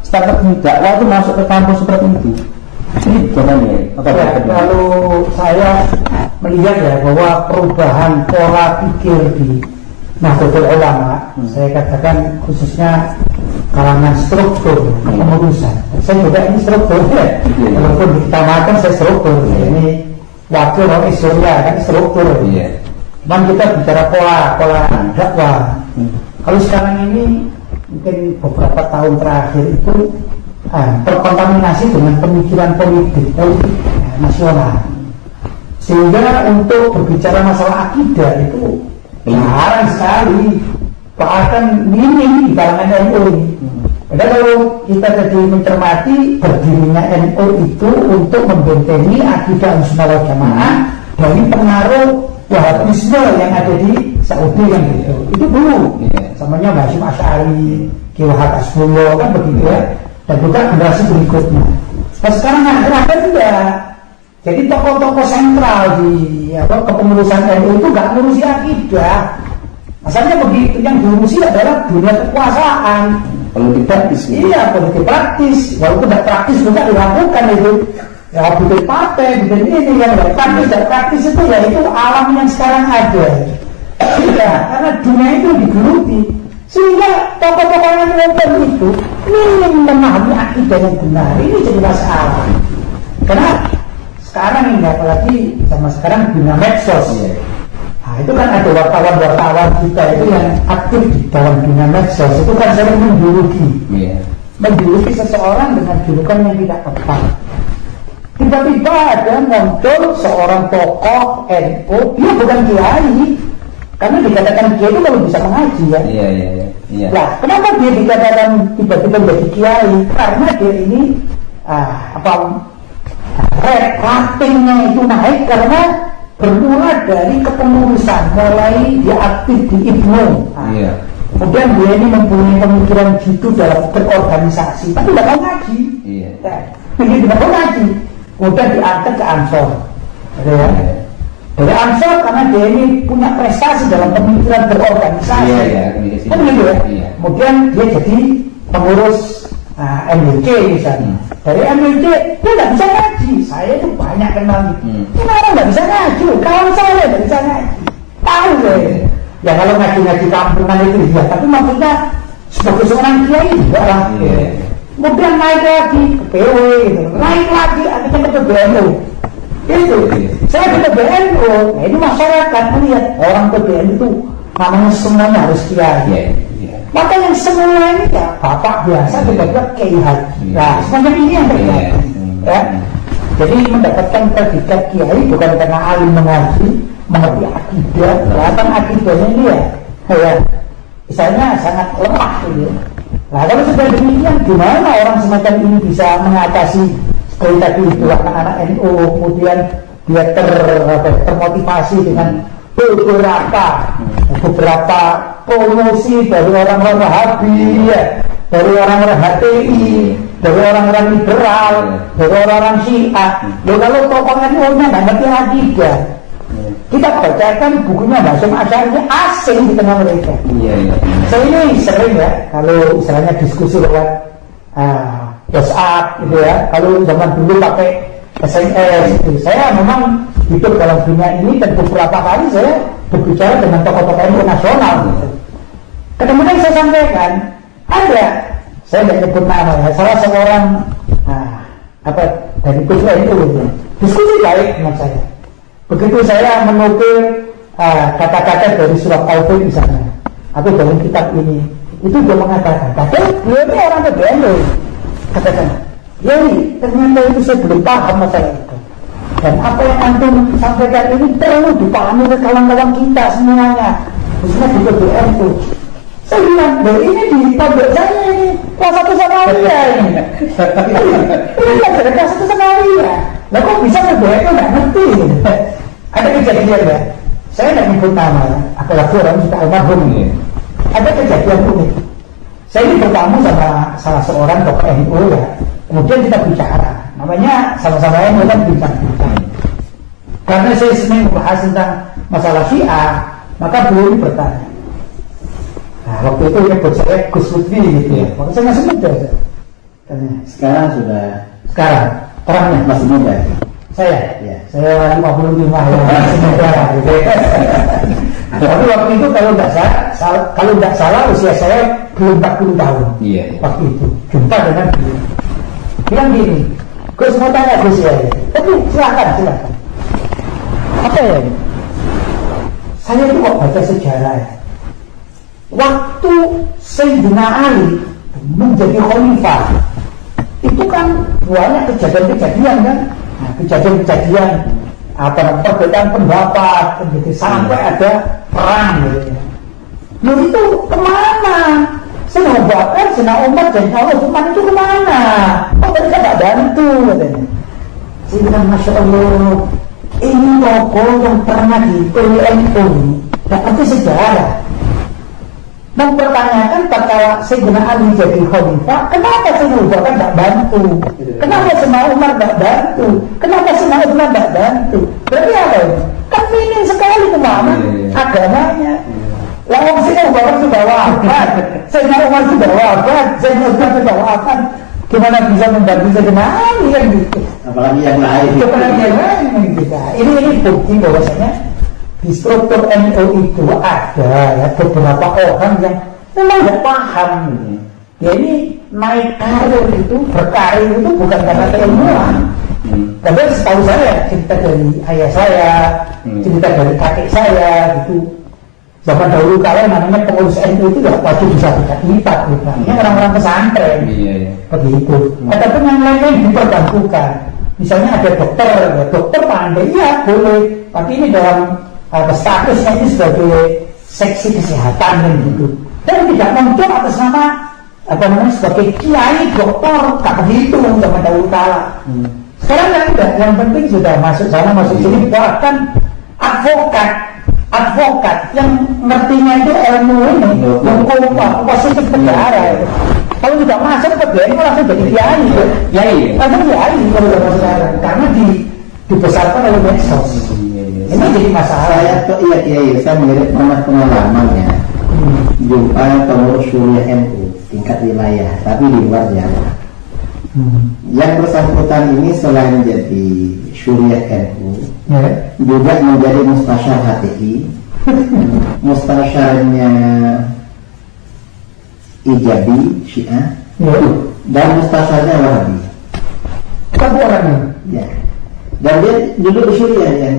strategi dakwah itu masuk ke kampus seperti itu. Ini jawabannya. Kalau saya melihat ya bahwa perubahan pola pikir di Nahdlatul Ulama, saya katakan khususnya kalangan struktur kepengurusan. Saya juga ini struktur ya, walaupun ditamakan saya struktur. Ini wakil orang Islamia kan struktur. Cuman kita bicara pola dakwah. Kalau sekarang ini mungkin beberapa tahun terakhir itu terkontaminasi dengan pemikiran politik nasional, sehingga untuk berbicara masalah akidah itu jarang sekali, bahkan minim di kalangan NU ini. Padahal kalau kita jadi mencermati berdirinya NU itu untuk membentengi akidah Ahlussunnah wal Jamaah dari pengaruh Wahabisme yang ada di Saudi kan gitu. Itu dulu, samanya Hasyim Asy'ari, Ki Wahab Asbullah kan begitu ya, dan juga generasi berikutnya. Nah sekarang akhir-akhir enggak. Jadi tokoh-tokoh sentral di kepengurusan NU itu nggak ngurusi akidah. Masalahnya begitu, yang diurusi adalah dunia kekuasaan. Politik praktis. Iya, politik praktis. Walaupun tidak praktis juga dilakukan itu. Ya bikin partai, bikin ini kan, praktis dan praktis itu ya itu alam yang sekarang ada. Iya, karena dunia itu digeluti, sehingga tokoh-tokoh yang nonton itu minim memahami akidah yang benar. Ini jadi masalah. Karena sekarang ini apalagi sama sekarang dunia medsos. Nah itu kan ada wartawan-wartawan kita itu yang aktif di dalam dunia medsos, itu kan sering menjuluki seseorang dengan julukan yang tidak tepat. Tiba-tiba ada muncul seorang tokoh NU, dia bukan kiai, karena dikatakan kiai itu kalau bisa mengaji ya. Iya. Nah, kenapa dia dikatakan tiba-tiba menjadi kiai? Karena dia ini ratingnya itu naik karena bermula dari kepengurusan, mulai dia aktif di IPNU. Kemudian dia ini mempunyai pemikiran gitu dalam berorganisasi, tapi tidak mau ngaji. Dia tidak mau ngaji. Kemudian diangkat ke Ansor. Dari Ansor karena dia ini punya prestasi dalam pemikiran berorganisasi. Kan gitu ya. Kemudian dia jadi pengurus MBC misalnya. Dari MBC dia nggak bisa ngaji. Saya itu banyak kenal. Kenapa nggak bisa ngaji? Kawan saya nggak bisa ngaji. tahu saya. Ya kalau ngaji-ngaji kampungan itu ya, tapi maksudnya sebagai seorang kiai juga lah. Kemudian naik lagi ke PW gitu, naik lagi akhirnya ke PBNU. Itu, saya ke PBNU. Nah ini masyarakat melihat orang PBNU itu namanya semuanya harus kiai. Maka yang semua ini ya bapak biasa tiba-tiba kiai haji. Nah semacam ini yang terjadi. Ya. Jadi mendapatkan predikat kiai bukan karena alim mengaji, mengerti akidah. Kelihatan akidahnya ini ya, misalnya sangat lemah gitu. Nah kalau sudah demikian, gimana orang semacam ini bisa mengatasi seperti tadi itu anak-anak NU, kemudian dia termotivasi dengan beberapa promosi dari orang-orang Wahabi, dari orang-orang HTI, dari orang-orang liberal, dari orang-orang Syiah. Loh kalau tokoh NU-nya nggak ngerti akidah, kita bacakan bukunya Hasyim Asy'ari asing di tengah mereka. Saya ini sering ya, kalau misalnya diskusi lewat WhatsApp gitu ya, kalau zaman dulu pakai SMS itu, saya memang hidup dalam dunia ini dan beberapa kali saya berbicara dengan tokoh-tokoh NU nasional gitu. Kemudian saya sampaikan, ada, saya tidak nyebut nama ya, salah seorang dari NU gitu, diskusi baik dengan saya. Begitu saya menukil kata-kata dari surat Taufik misalnya, atau dalam kitab ini, itu dia mengatakan, padahal beliau ini orang PBNU, katakan, ya ternyata itu saya belum paham masalah itu. Dan apa yang antum sampaikan ini perlu dipahami oleh kawan-kawan kita semuanya, khususnya di PBNU. Saya bilang, ini di tablet saya ini kelas 1 Sanawiyah ini. Ini belajar kelas 1 Sanawiyah. Lah kok bisa PBNU nggak ngerti? Ada kejadian ya, saya tidak menyebut nama ya, apalagi orang sudah almarhum ini. Ada kejadian unik. Saya ini bertamu sama salah seorang tokoh NU ya, kemudian kita bicara, namanya sama-sama yang kan bincang-bincang. Karena saya senang membahas tentang masalah Syiah, maka beliau bertanya. Nah waktu itu nyebut saya Gus Lutfi gitu ya, maka saya masih muda. Sekarang sudah. Sekarang orangnya masih muda. Saya, ya. Saya 55 ya, masih muda. Gitu. Tapi waktu itu kalau tidak salah usia saya belum 40 tahun. Iya. Waktu itu jumpa dengan beliau. Bilang gini, Gus mau tanya Gus ya. Tapi silakan. Apa ya? Saya itu kok baca sejarah ya. Waktu Sayyidina Ali menjadi khalifah, itu kan banyak kejadian-kejadian kan. Nah, kejadian-kejadian perbedaan pendapat gitu, sampai ada perang gitu. Lalu itu kemana? Sayyidina Bakar, Sayyidina Umar dan Utsman itu kemana? Kok mereka tidak bantu katanya. Saya bilang, Masya Allah, ini tokoh yang pernah dipilih NU dapat sejarah mempertanyakan perkara Sayyidina Ali jadi khalifah, kenapa Sayyidina Bakar tidak bantu? Kenapa Sayyidina Umar tidak bantu? Kenapa Sayyidina Utsman tidak bantu? Berarti apa ini? Kan minim sekali kemana agamanya. Lalu Sayyidina Bakar sudah wafat, Sayyidina Umar sudah wafat, Sayyidina Utsman sudah wafat, gimana bisa membantu Sayyidina Ali yang gitu? Apalagi yang lain. Apalagi yang lain gitu. Ini bukti bahwasanya di struktur NU itu ada ya beberapa orang yang memang tidak paham gitu. Ya ini naik karir itu, berkarir itu bukan karena keilmuan. Tapi setahu saya, cerita dari ayah saya, cerita dari kakek saya gitu. Zaman dahulu kala namanya pengurus NU itu tidak wajib bisa lipat gitu. Ini orang-orang pesantren. Begitu. Tapi yang lain diperbantukan. Misalnya ada dokter, ya dokter pandai, ya boleh. Tapi ini dalam statusnya ini sebagai seksi kesehatan kan gitu. Dan tidak muncul atas nama sebagai kiai, dokter, tak begitu zaman dahulu kala. Sekarang kan udah, yang penting sudah masuk sana masuk sini, bahkan advokat yang ngertinya itu ilmu ini, hukum positif negara. Kalau tidak masuk ke BNI langsung jadi kiai, langsung kiai kalau tidak masuk sekarang, karena dibesarkan oleh medsos. Ini jadi masalah. Saya melihat pengalaman ya. Jumpa pengurus Syuriah NU tingkat wilayah, tapi di luar Jawa. Yang bersangkutan ini selain menjadi Syuriah NU, juga menjadi mustasyar HTI, mustasyarnya Ijabi Syiah Ya. dan mustasyarnya Wahabi. Satu orangnya. Ya. Dan dia duduk di Suriah ya.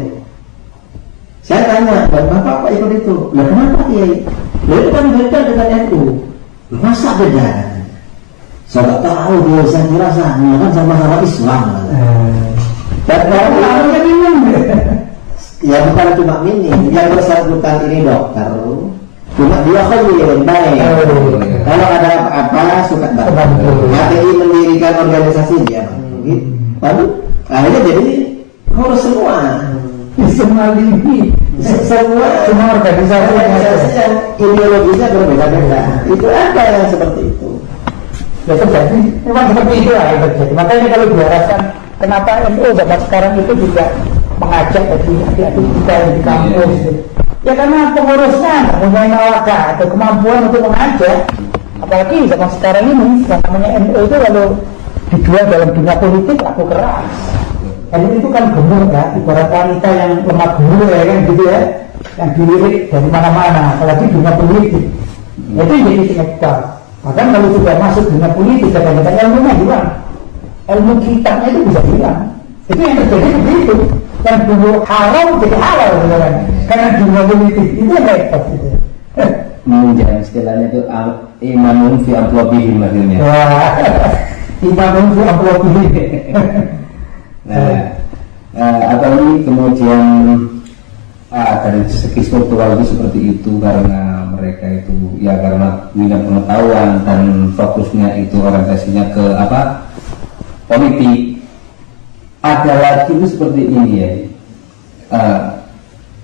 Saya tanya, Bapak ikut itu? Lah kenapa Kiai? Lah itu kan beda dengan NU. Masa beda? Saya tak tahu dia, saya kira sama kan sama-sama Islam. Dan orang yang minum, ya bukan cuma minim, yang bersangkutan ini dokter, cuma dia khair baik. Kalau ada apa-apa suka bantu. HTI mendirikan organisasi dia, lalu akhirnya jadi harus semua. Semua lini, semua organisasi yang ideologinya berbeda-beda. Itu ada yang seperti itu. Ya terjadi, memang seperti itu lah yang terjadi. Makanya kalau diharapkan kenapa NU zaman sekarang itu juga mengajak bagi adik-adik kita yang di kampus gitu. Ya karena pengurusnya nggak punya nawaga atau kemampuan untuk mengajak. Apalagi zaman sekarang ini yang namanya NU itu kalau dijual dalam dunia politik laku keras. NU itu kan gemuk ya, ibarat wanita yang lemah gemuk ya kan gitu ya, yang dilirik dari mana-mana, apalagi dunia politik. Itu jadi tingkat. Bahkan kalau sudah masuk dunia politik, kadang-kadang ilmunya hilang, ilmu kitabnya itu bisa hilang. Itu yang terjadi begitu. Yang dulu haram jadi halal, gitu kan? Karena dunia politik itu repot gitu. Jangan istilahnya itu imanun fi amwabihim maksudnya. Wah, imanun fi amwabihim. Atau ini kemudian dari segi struktural itu seperti itu karena mereka itu ya karena punya pengetahuan dan fokusnya itu orientasinya ke apa politik. Ada lagi itu seperti ini ya,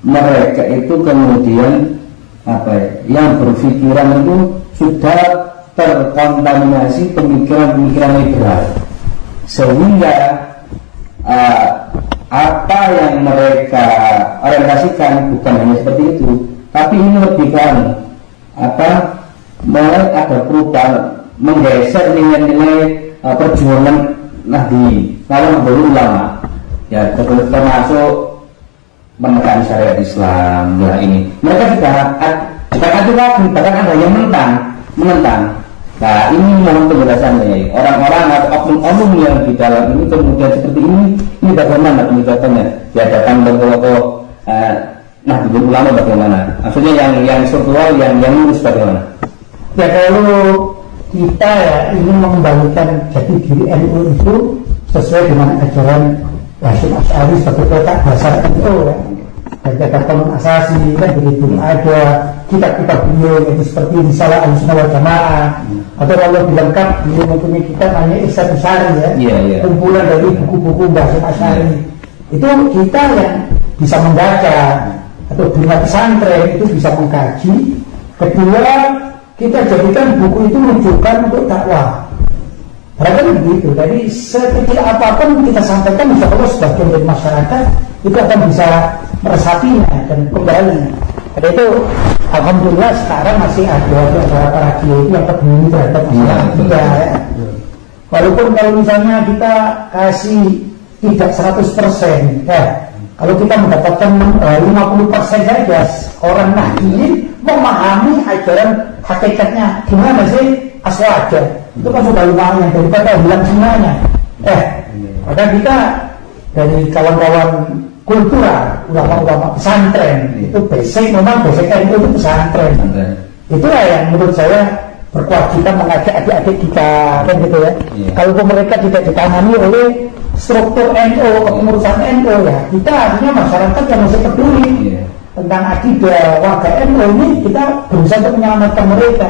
mereka itu kemudian apa ya, yang berpikiran itu sudah terkontaminasi pemikiran-pemikiran liberal sehingga apa yang mereka orientasikan bukan hanya seperti itu, tapi ini lebih kan apa ada perubahan menggeser nilai-nilai perjuangan Nahdliyin lawan ulama ya termasuk menekan syariat Islam ya ini mereka sudah itu lagi bahkan ada yang menentang. Nah ini mohon penjelasannya ya. Orang-orang atau oknum-oknum yang di dalam ini kemudian seperti ini bagaimana pendekatannya dihadapkan tokoh Nahdliyin ulama bagaimana? Maksudnya yang struktural yang lurus bagaimana? Ya kalau kita ya ingin mengembalikan jati diri NU itu sesuai dengan ajaran Hasyim Asy'ari sebagai kotak dasar NU ya. Dan ada Qanun Asasi kan begitu, ada kitab-kitab beliau yaitu seperti Risalah Ahlussunnah wal Jamaah atau kalau dilengkap beliau mempunyai kitab namanya Ihsan Usyari ya, kumpulan dari buku-buku Hasyim Asy'ari. Itu kita yang bisa membaca atau dunia pesantren itu bisa mengkaji. Kedua, kita jadikan buku itu rujukan untuk dakwah. Barangkali begitu. Jadi sekecil apapun kita sampaikan, insya Allah sebagian dari masyarakat itu akan bisa meresapinya dan kembali. Jadi itu alhamdulillah sekarang masih ada para kiai itu yang peduli terhadap masalah kita. Ya. Walaupun kalau misalnya kita kasih tidak 100%, ya. Kalau kita mendapatkan 50% saja orang Nahdliyin memahami ajaran hakikatnya gimana sih aswaja itu kan sudah lumayan daripada hilang semuanya. Maka kita dari kawan-kawan kultural, ulama-ulama pesantren itu basic NU itu pesantren. Itulah yang menurut saya berkewajiban mengajak adik-adik kita kan gitu ya. Kalau mereka tidak ditangani oleh struktur NU, kepengurusan NU ya, kita artinya masyarakat yang masih peduli tentang akidah warga NU ini, kita berusaha untuk menyelamatkan mereka,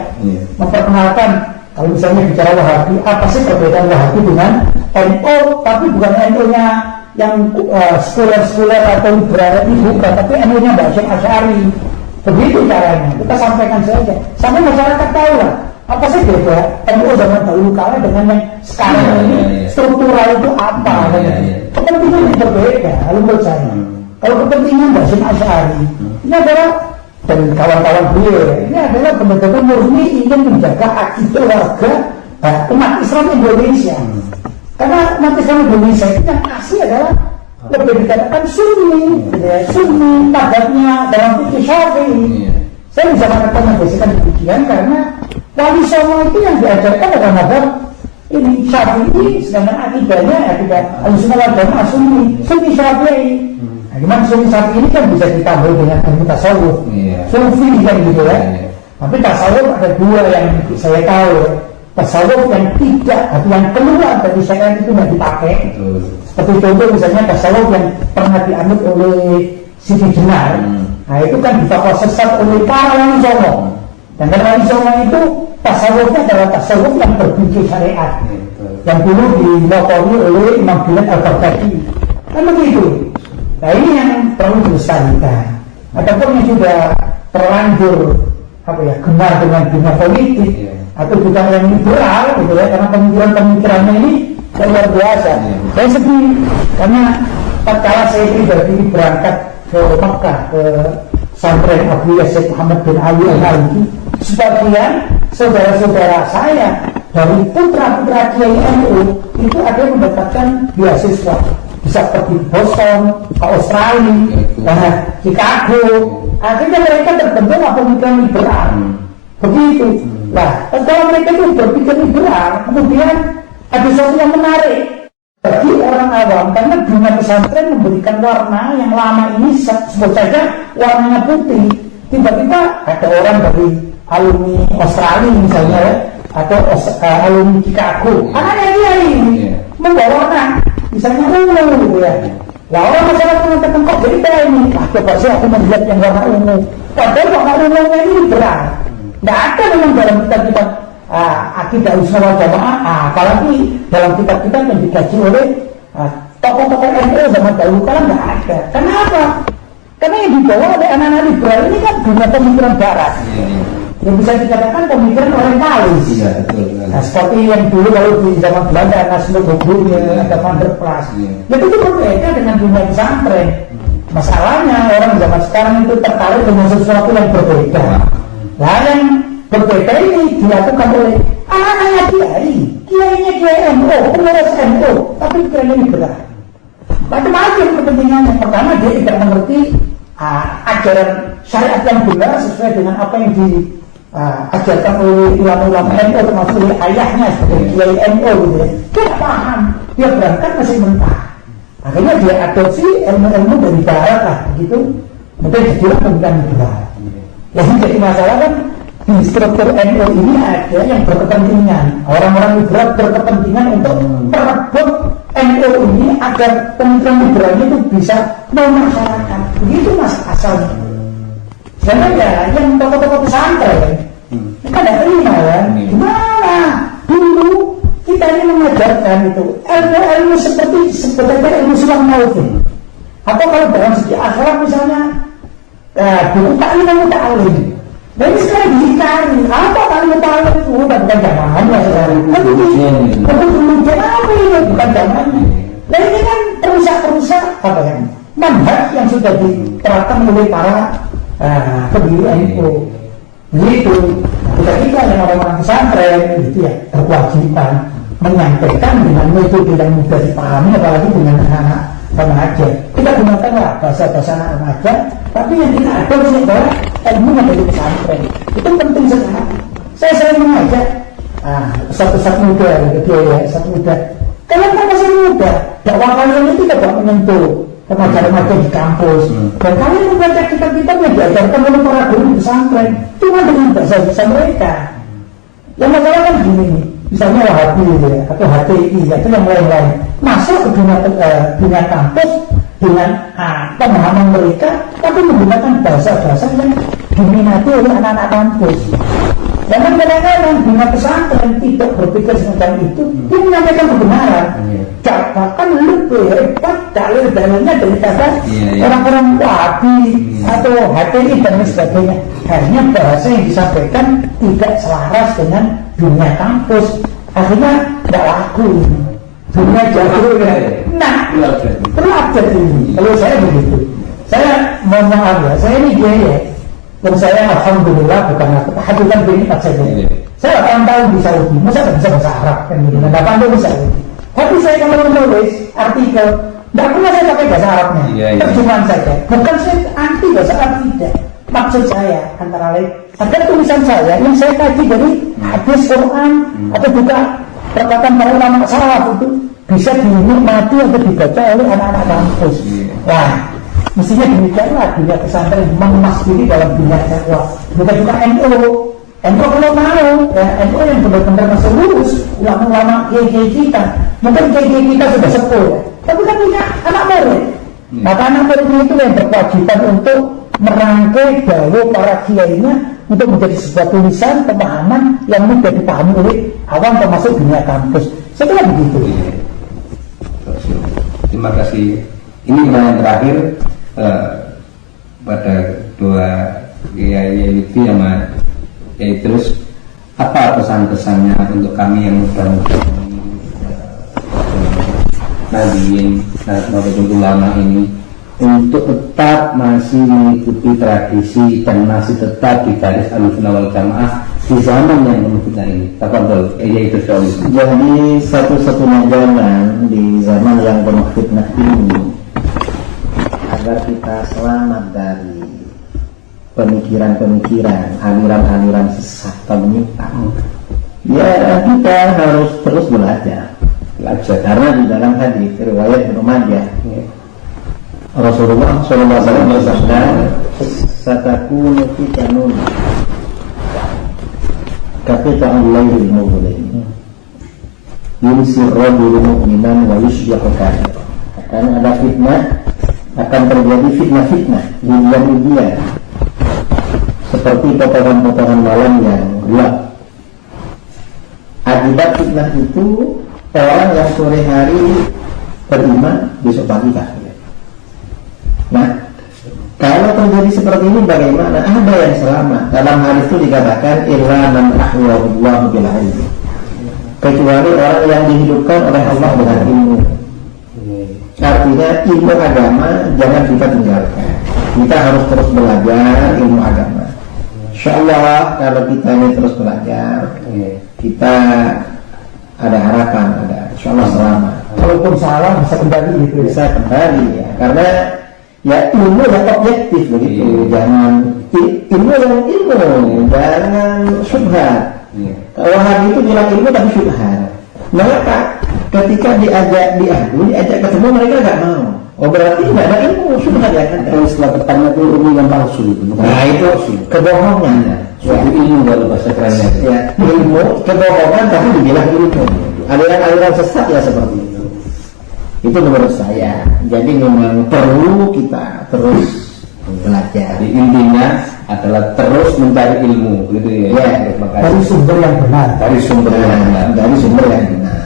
memperkenalkan kalau misalnya bicara Wahabi, apa sih perbedaan Wahabi dengan NU, tapi bukan NU-nya yang sekuler atau liberal itu bukan, tapi NU-nya Hasyim Asy'ari. Begitu caranya, kita sampaikan saja sampai masyarakat tahu lah apa sih beda NU zaman dahulu kala dengan yang sekarang ini struktural itu apa kepentingan yang berbeda. Lalu menurut saya kalau kepentingan Hasyim Asy'ari ini adalah dan kawan-kawan beliau ini adalah benar-benar murni ingin menjaga akidah warga umat Islam Indonesia, karena umat Islam Indonesia itu yang asli adalah lebih dikatakan Sunni, gitu ya. Sunni madhabnya dalam fikih Syafi'i. Saya bisa merekomendasikan demikian karena wali songo itu yang diajarkan adalah madhab ini Syafi'i, sedangkan akidahnya akidah Ahlussunnah wal Jamaah Sunni Syafi'i. Nah, gimana Sunni Syafi'i ini kan bisa ditambah dengan ilmu tasawuf, Sufi kan gitu ya. Tapi tasawuf ada dua yang saya tahu. Tasawuf yang tidak atau yang keluar dari syariat itu nggak dipakai. Seperti contoh misalnya tasawuf yang pernah dianut oleh Siti Jenar. Nah itu kan ditakwa sesat oleh para wali songo. Dan wali songo itu tasawufnya adalah tasawuf yang berpikir syariat, yang dulu dilakoni oleh Imam Junaid Al-Baghdadi. Kan begitu. Nah ini yang perlu dilestarikan. Ataupun yang sudah terlanjur gemar dengan dunia politik atau juga yang liberal gitu ya, karena pemikiran-pemikirannya ini luar biasa. Saya sedih karena tatkala saya pribadi berangkat ke Makkah ke pesantren Abu Yazid Muhammad bin Ali Al-Maliki, sebagian saudara-saudara saya dari putra-putra Kiai NU itu ada yang mendapatkan beasiswa, bisa pergi ke Boston, ke Australia, Chicago. Akhirnya mereka terbentuk pemikiran liberal. Begitu. Nah, kalau mereka itu berpikir liberal, kemudian ada sesuatu yang menarik bagi orang awam, karena dunia pesantren memberikan warna yang lama ini sebut saja warnanya putih. Tiba-tiba ada orang dari alumni Australia misalnya, atau alumni Chicago, anaknya dia ini membawa warna, misalnya ungu gitu ya. Lah orang masyarakat mengatakan kok jadi kayak ini, coba sih aku melihat yang warna ungu. Padahal warna ungunya ini liberal. Tidak ada memang dalam kitab-kitab akidah Ahlussunnah wal Jamaah, apalagi dalam kitab-kitab yang dikaji oleh tokoh-tokoh NU zaman dahulu kala tidak ada. Kenapa? Karena yang dibawa oleh anak-anak liberal ini kan dunia pemikiran barat, yang bisa dikatakan pemikiran orientalis. Nah, seperti yang dulu kalau di zaman Belanda ada Nasrullah, ada Van der Plas. Itu berbeda dengan dunia pesantren. Masalahnya orang zaman sekarang itu tertarik dengan sesuatu yang berbeda. Nah, yang berbeda ini dilakukan oleh anak-anaknya kiainya Kiai NU, pengurus NU, tapi kiainya liberal. Macam-macam kepentingannya. Pertama, dia tidak mengerti ajaran syariat yang benar sesuai dengan apa yang diajarkan oleh ulama-ulama NU, termasuk oleh ayahnya sebagai Kiai NU gitu ya. Dia tidak paham, dia berangkat masih mentah. Akhirnya dia adopsi ilmu-ilmu dari barat lah, begitu. Kemudian jadilah pemikiran liberal. Yang jadi masalah kan di struktur NU ini ada yang berkepentingan, orang-orang liberal berkepentingan untuk merebut NU ini agar pemikiran liberalnya itu bisa memasyarakat. Begitu mas asalnya. Karena ya yang tokoh-tokoh pesantren kita tidak terima kan. Gimana dulu kita ini mengajarkan itu ilmu-ilmu seperti sebetulnya ilmu sulam maupun, atau kalau dalam segi akhlak misalnya buku taklim ilmu taklim. Nah ini sekarang dihikari apa taklim taklim itu bukan zamannya sekarang. Kemudian apa ini bukan zamannya. Nah ini kan perusak apa ya, manhaj yang sudah diterapkan oleh para pendiri NU. Begitu. Kita yang orang-orang pesantren itu ya berkewajiban menyampaikan dengan metode yang mudah dipahami, apalagi dengan anak-anak remaja. Kita gunakanlah bahasa-bahasa anak remaja, tapi yang kita adopsi adalah ilmu dari pesantren. Itu penting sekali. Saya sering mengajak satu muda, satu muda. Kalian kan masih muda, dakwah kalian itu tidak menyentuh remaja-remaja di kampus. Dan kalian membaca kitab-kitab yang diajarkan oleh para guru di pesantren cuma dengan bahasa mereka. Yang masalah kan gini nih, misalnya Wahabi ya, atau HTI ya, itu yang lain-lain masuk ke dunia kampus dengan pemahaman mereka, tapi menggunakan bahasa-bahasa yang diminati oleh anak-anak kampus. Dan kadang-kadang dunia pesantren tidak berpikir semacam itu, dia menyampaikan kebenaran. Bahkan lebih hebat dalil-dalilnya daripada orang-orang Wahabi atau HTI dan sebagainya. Hanya bahasa yang disampaikan tidak selaras dengan dunia kampus, akhirnya tidak laku. Dunia jauh ya. Nah, terlajar ini. Kalau saya begitu, saya mohon maaf ya, saya ini gaya. Dan saya alhamdulillah bukan aku tahajudkan berniat saja. Saya 8 tahun di Saudi, masa tidak bisa bahasa Arab kan gitu. 8 tahun di Saudi. Tapi saya kalau menulis artikel Tidak pernah saya pakai bahasa Arabnya, Iya. terjemahan saja. Bukan saya anti bahasa Arab, tidak. Maksud saya antara lain, ada tulisan saya yang saya kaji dari hadis Quran atau juga perkataan para ulama salaf itu bisa dinikmati atau dibaca oleh anak-anak kampus. Nah, mestinya demikianlah dunia pesantren mengemas diri dalam dunia dakwah. Bukan juga NU. NU kalau mau, ya, NU yang benar-benar masih lurus, ulama-ulama kiai kita. Mungkin kiai kita sudah sepuh, ya. Tapi kan punya anak murid. Maka anak muridnya itu yang berkewajiban untuk merangkai dawuh para kiainya untuk menjadi sebuah tulisan pemahaman yang mudah dipahami oleh awam termasuk dunia kampus. Saya kira begitu. Terima kasih. Ini yang terakhir pada dua Kiai Lutfi sama Kiai Idrus, apa pesan-pesannya untuk kami yang muda-muda Nahdien maupun ulama ini untuk tetap masih mengikuti tradisi dan masih tetap di garis Ahlussunnah wal Jamaah di zaman yang penuh fitnah ini. Tafadhol, Kiai Idrus. Jadi satu-satunya jalan di zaman yang penuh fitnah ini agar kita selamat dari pemikiran-pemikiran, aliran-aliran sesat atau menyimpang, ya kita harus terus belajar. Karena di dalam hadis riwayat Ibnu Majah, Rasulullah SAW bersabda, "Satakunu fitanun kaqita'ul lailil mudlim, yumsi ar-rajulu mu'minan wa yusbihu kafiran." Akan ada fitnah, akan terjadi fitnah-fitnah, ujian-ujian seperti potongan-potongan malam yang gelap. Akibat fitnah itu orang yang sore hari beriman, besok pagi kafir. Nah, kalau terjadi seperti ini bagaimana? Ada yang selamat. Dalam hadis itu dikatakan illa man ahwallahu bil ilmi, kecuali orang yang dihidupkan oleh Allah dengan ilmu. Artinya ilmu agama jangan kita tinggalkan. Kita harus terus belajar ilmu agama. InsyaAllah kalau kita ini terus belajar, kita ada harapan, ada InsyaAllah selamat. Walaupun salah bisa kembali gitu, Bisa kembali ya, karena ya ilmu yang objektif begitu. Jangan ilmu yang ilmu, jangan syubhat. Kalau hari itu bilang ilmu tapi syubhat, maka ketika diajak ketemu mereka nggak mau. Oh berarti nggak ada ilmu, syubhat ya kan? Kalau setelah bertanya itu ilmu yang palsu itu. Nah itu kebohongan. Suatu ilmu kalau bahasa kerennya. Ya, ilmu kebohongan tapi dibilang ilmu. Aliran-aliran sesat ya seperti itu. Itu menurut saya. Jadi memang perlu kita terus belajar. Jadi intinya adalah terus mencari ilmu, gitu ya. dari sumber yang benar. Dari sumber yang benar. Dari sumber yang benar.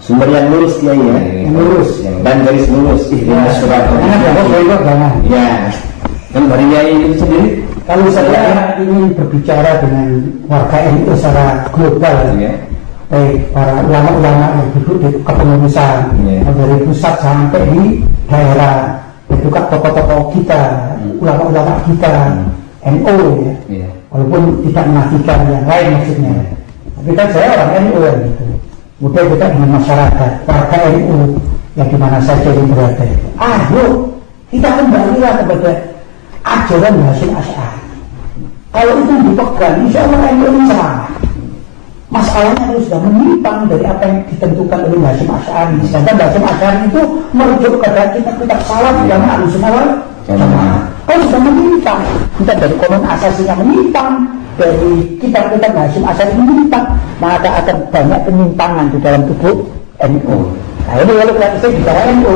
Sumber yang lurus ya, Yang lurus. dan garis lurus. Surat Jangan. Ya. Kan dari Kiai itu sendiri. Kalau saya ingin berbicara dengan warga NU secara global, baik para ulama-ulama yang duduk di kepengurusan, dari pusat sampai di daerah, dan juga tokoh-tokoh kita, ulama-ulama kita, NU ya, walaupun tidak menafikan yang lain maksudnya. Tapi kan saya orang NU gitu. Mudah kita dengan masyarakat, warga NU yang dimana saja yang berada. Ayo kita kembalilah kepada ajaran Hasyim Asy'ari. Kalau itu dipegang, insya Allah NU ini selamat. Masalahnya itu sudah menyimpang dari apa yang ditentukan oleh Hasyim Asy'ari. Sedangkan Hasyim Asy'ari itu merujuk kepada kitab-kitab salaf yang Ahlussunnah wal Jamaah. Kalau sudah menyimpang, kita dari konon asasinya menyimpang, dari kitab-kitab Hasyim Asy'ari menyimpang, maka akan banyak penyimpangan di dalam tubuh NU. Nah ini kalau saya bicara NU,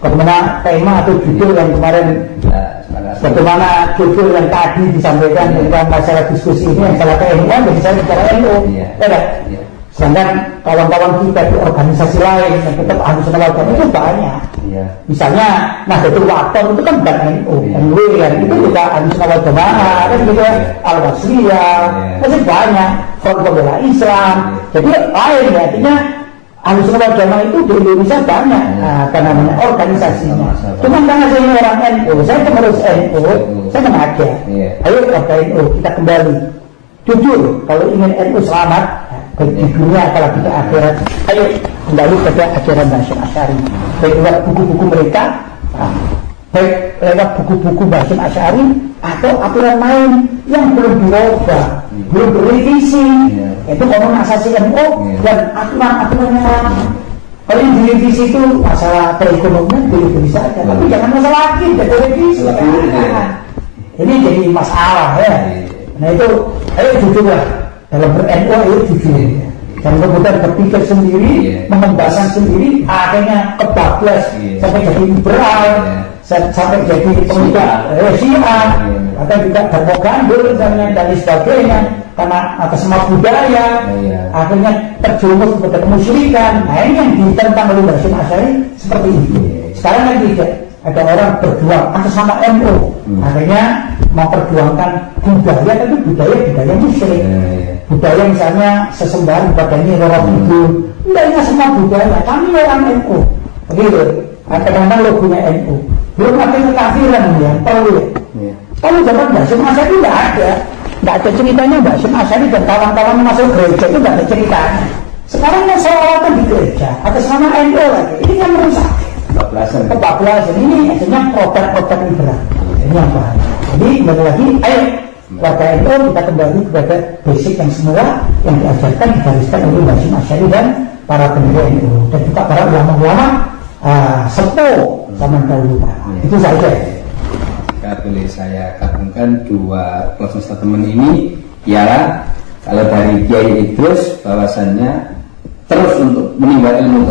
bagaimana tema atau judul yang kemarin, bagaimana judul yang tadi disampaikan tentang masalah diskusi ini yang salah NU, jadi saya bicara NU, sedangkan kawan-kawan kita di organisasi lain yang tetap Ahlussunnah wal Jamaah itu banyak. Misalnya Nahdlatul Wathon itu kan bukan NU, NW kan itu juga Ahlussunnah wal Jamaah, kan gitu ya, Al-Wasliyah, masih banyak, Front Pembela Islam. Jadi lain ya, artinya Ahlussunnah wal Jamaah itu di Indonesia banyak apa namanya organisasinya. Cuma karena saya ini orang NU, saya pengurus NU, saya mengajak, ayo warga NU kita kembali. Jujur, kalau ingin NU selamat di dunia apalagi di akhirat, ayo kembali pada ajaran Hasyim Asy'ari, baik lewat buku-buku mereka, baik lewat buku-buku Hasyim Asy'ari atau aturan lain yang belum dirubah, belum direvisi, itu Qanun Asasi NU dan aturan-aturan yang lain. Kalau yang direvisi itu masalah perekonomian direvisi saja, tapi jangan masalah lagi, tidak direvisi. Ini jadi masalah ya. Nah itu, ayo jujurlah dalam ber-NU, ayo jujur. Dan kemudian berpikir sendiri, mengembangkan sendiri, akhirnya kebablas sampai jadi liberal, sampai jadi pengikut Syiah, atau juga terpogandul dan sebagainya, karena atas nama budaya, akhirnya terjerumus kepada kemusyrikan. Nah ini yang ditentang oleh Hasyim Asy'ari seperti itu. Sekarang lagi ada orang berjuang atas nama NU, akhirnya memperjuangkan budaya, tapi budaya musyrik. Budaya misalnya sesembahan kepada Nyi Roro Kidul, enggaknya semua budaya, kami orang NU, begitu. Kadang-kadang logonya NU, belum ada kekafiran yang perlu. Kalau zaman Hasyim Asy'ari tidak ada ceritanya Hasyim Asy'ari dan kawan-kawan masuk gereja itu tidak ada ceritanya. Sekarang yang sholawatan di gereja atas nama NU lagi, ini yang merusak. Kebablasan ini akhirnya produk-produk liberal. Ini yang bahaya. Jadi kembali lagi, ayo warga NU kita kembali kepada basic yang semula yang diajarkan, digariskan oleh Hasyim Asy'ari dan para pendiri NU dan juga para ulama-ulama sepuh zaman dahulu. Itu saja. Jika boleh saya katakan dua closing statement ini, ialah kalau dari Kiai Idrus bahwasannya terus untuk menimba ilmu,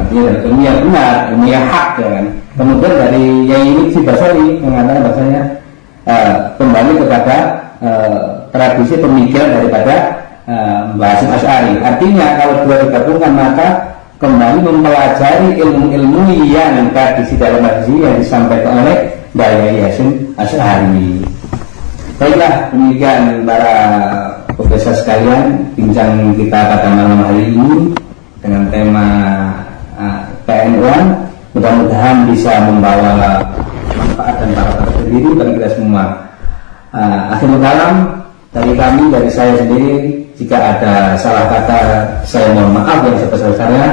artinya dari ilmu yang benar, ilmu yang hak, ya kan. Kemudian dari Yai Lutfi Basori mengatakan bahasanya kembali kepada tradisi pemikiran daripada Hasyim Asy'ari. Artinya kalau dua digabungkan maka kembali mempelajari ilmu-ilmu yang tradisi dalam hadis yang disampaikan oleh Yai Hasyim Asy'ari. Baiklah, demikian para pemirsa sekalian, bincang kita pada malam hari ini dengan tema KNU-an. Mudah-mudahan bisa membawa manfaat dan barokah tersendiri bagi kita semua. Akhirul kalam dari kami, dari saya sendiri, jika ada salah kata saya mohon maaf yang sebesar-besarnya.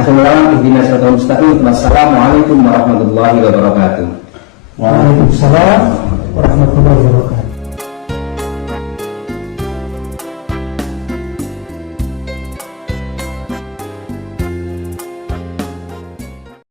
Akhirul kalam, ihdinas siratal mustaqim. Wassalamualaikum warahmatullahi wabarakatuh. Waalaikumsalam warahmatullahi wabarakatuh.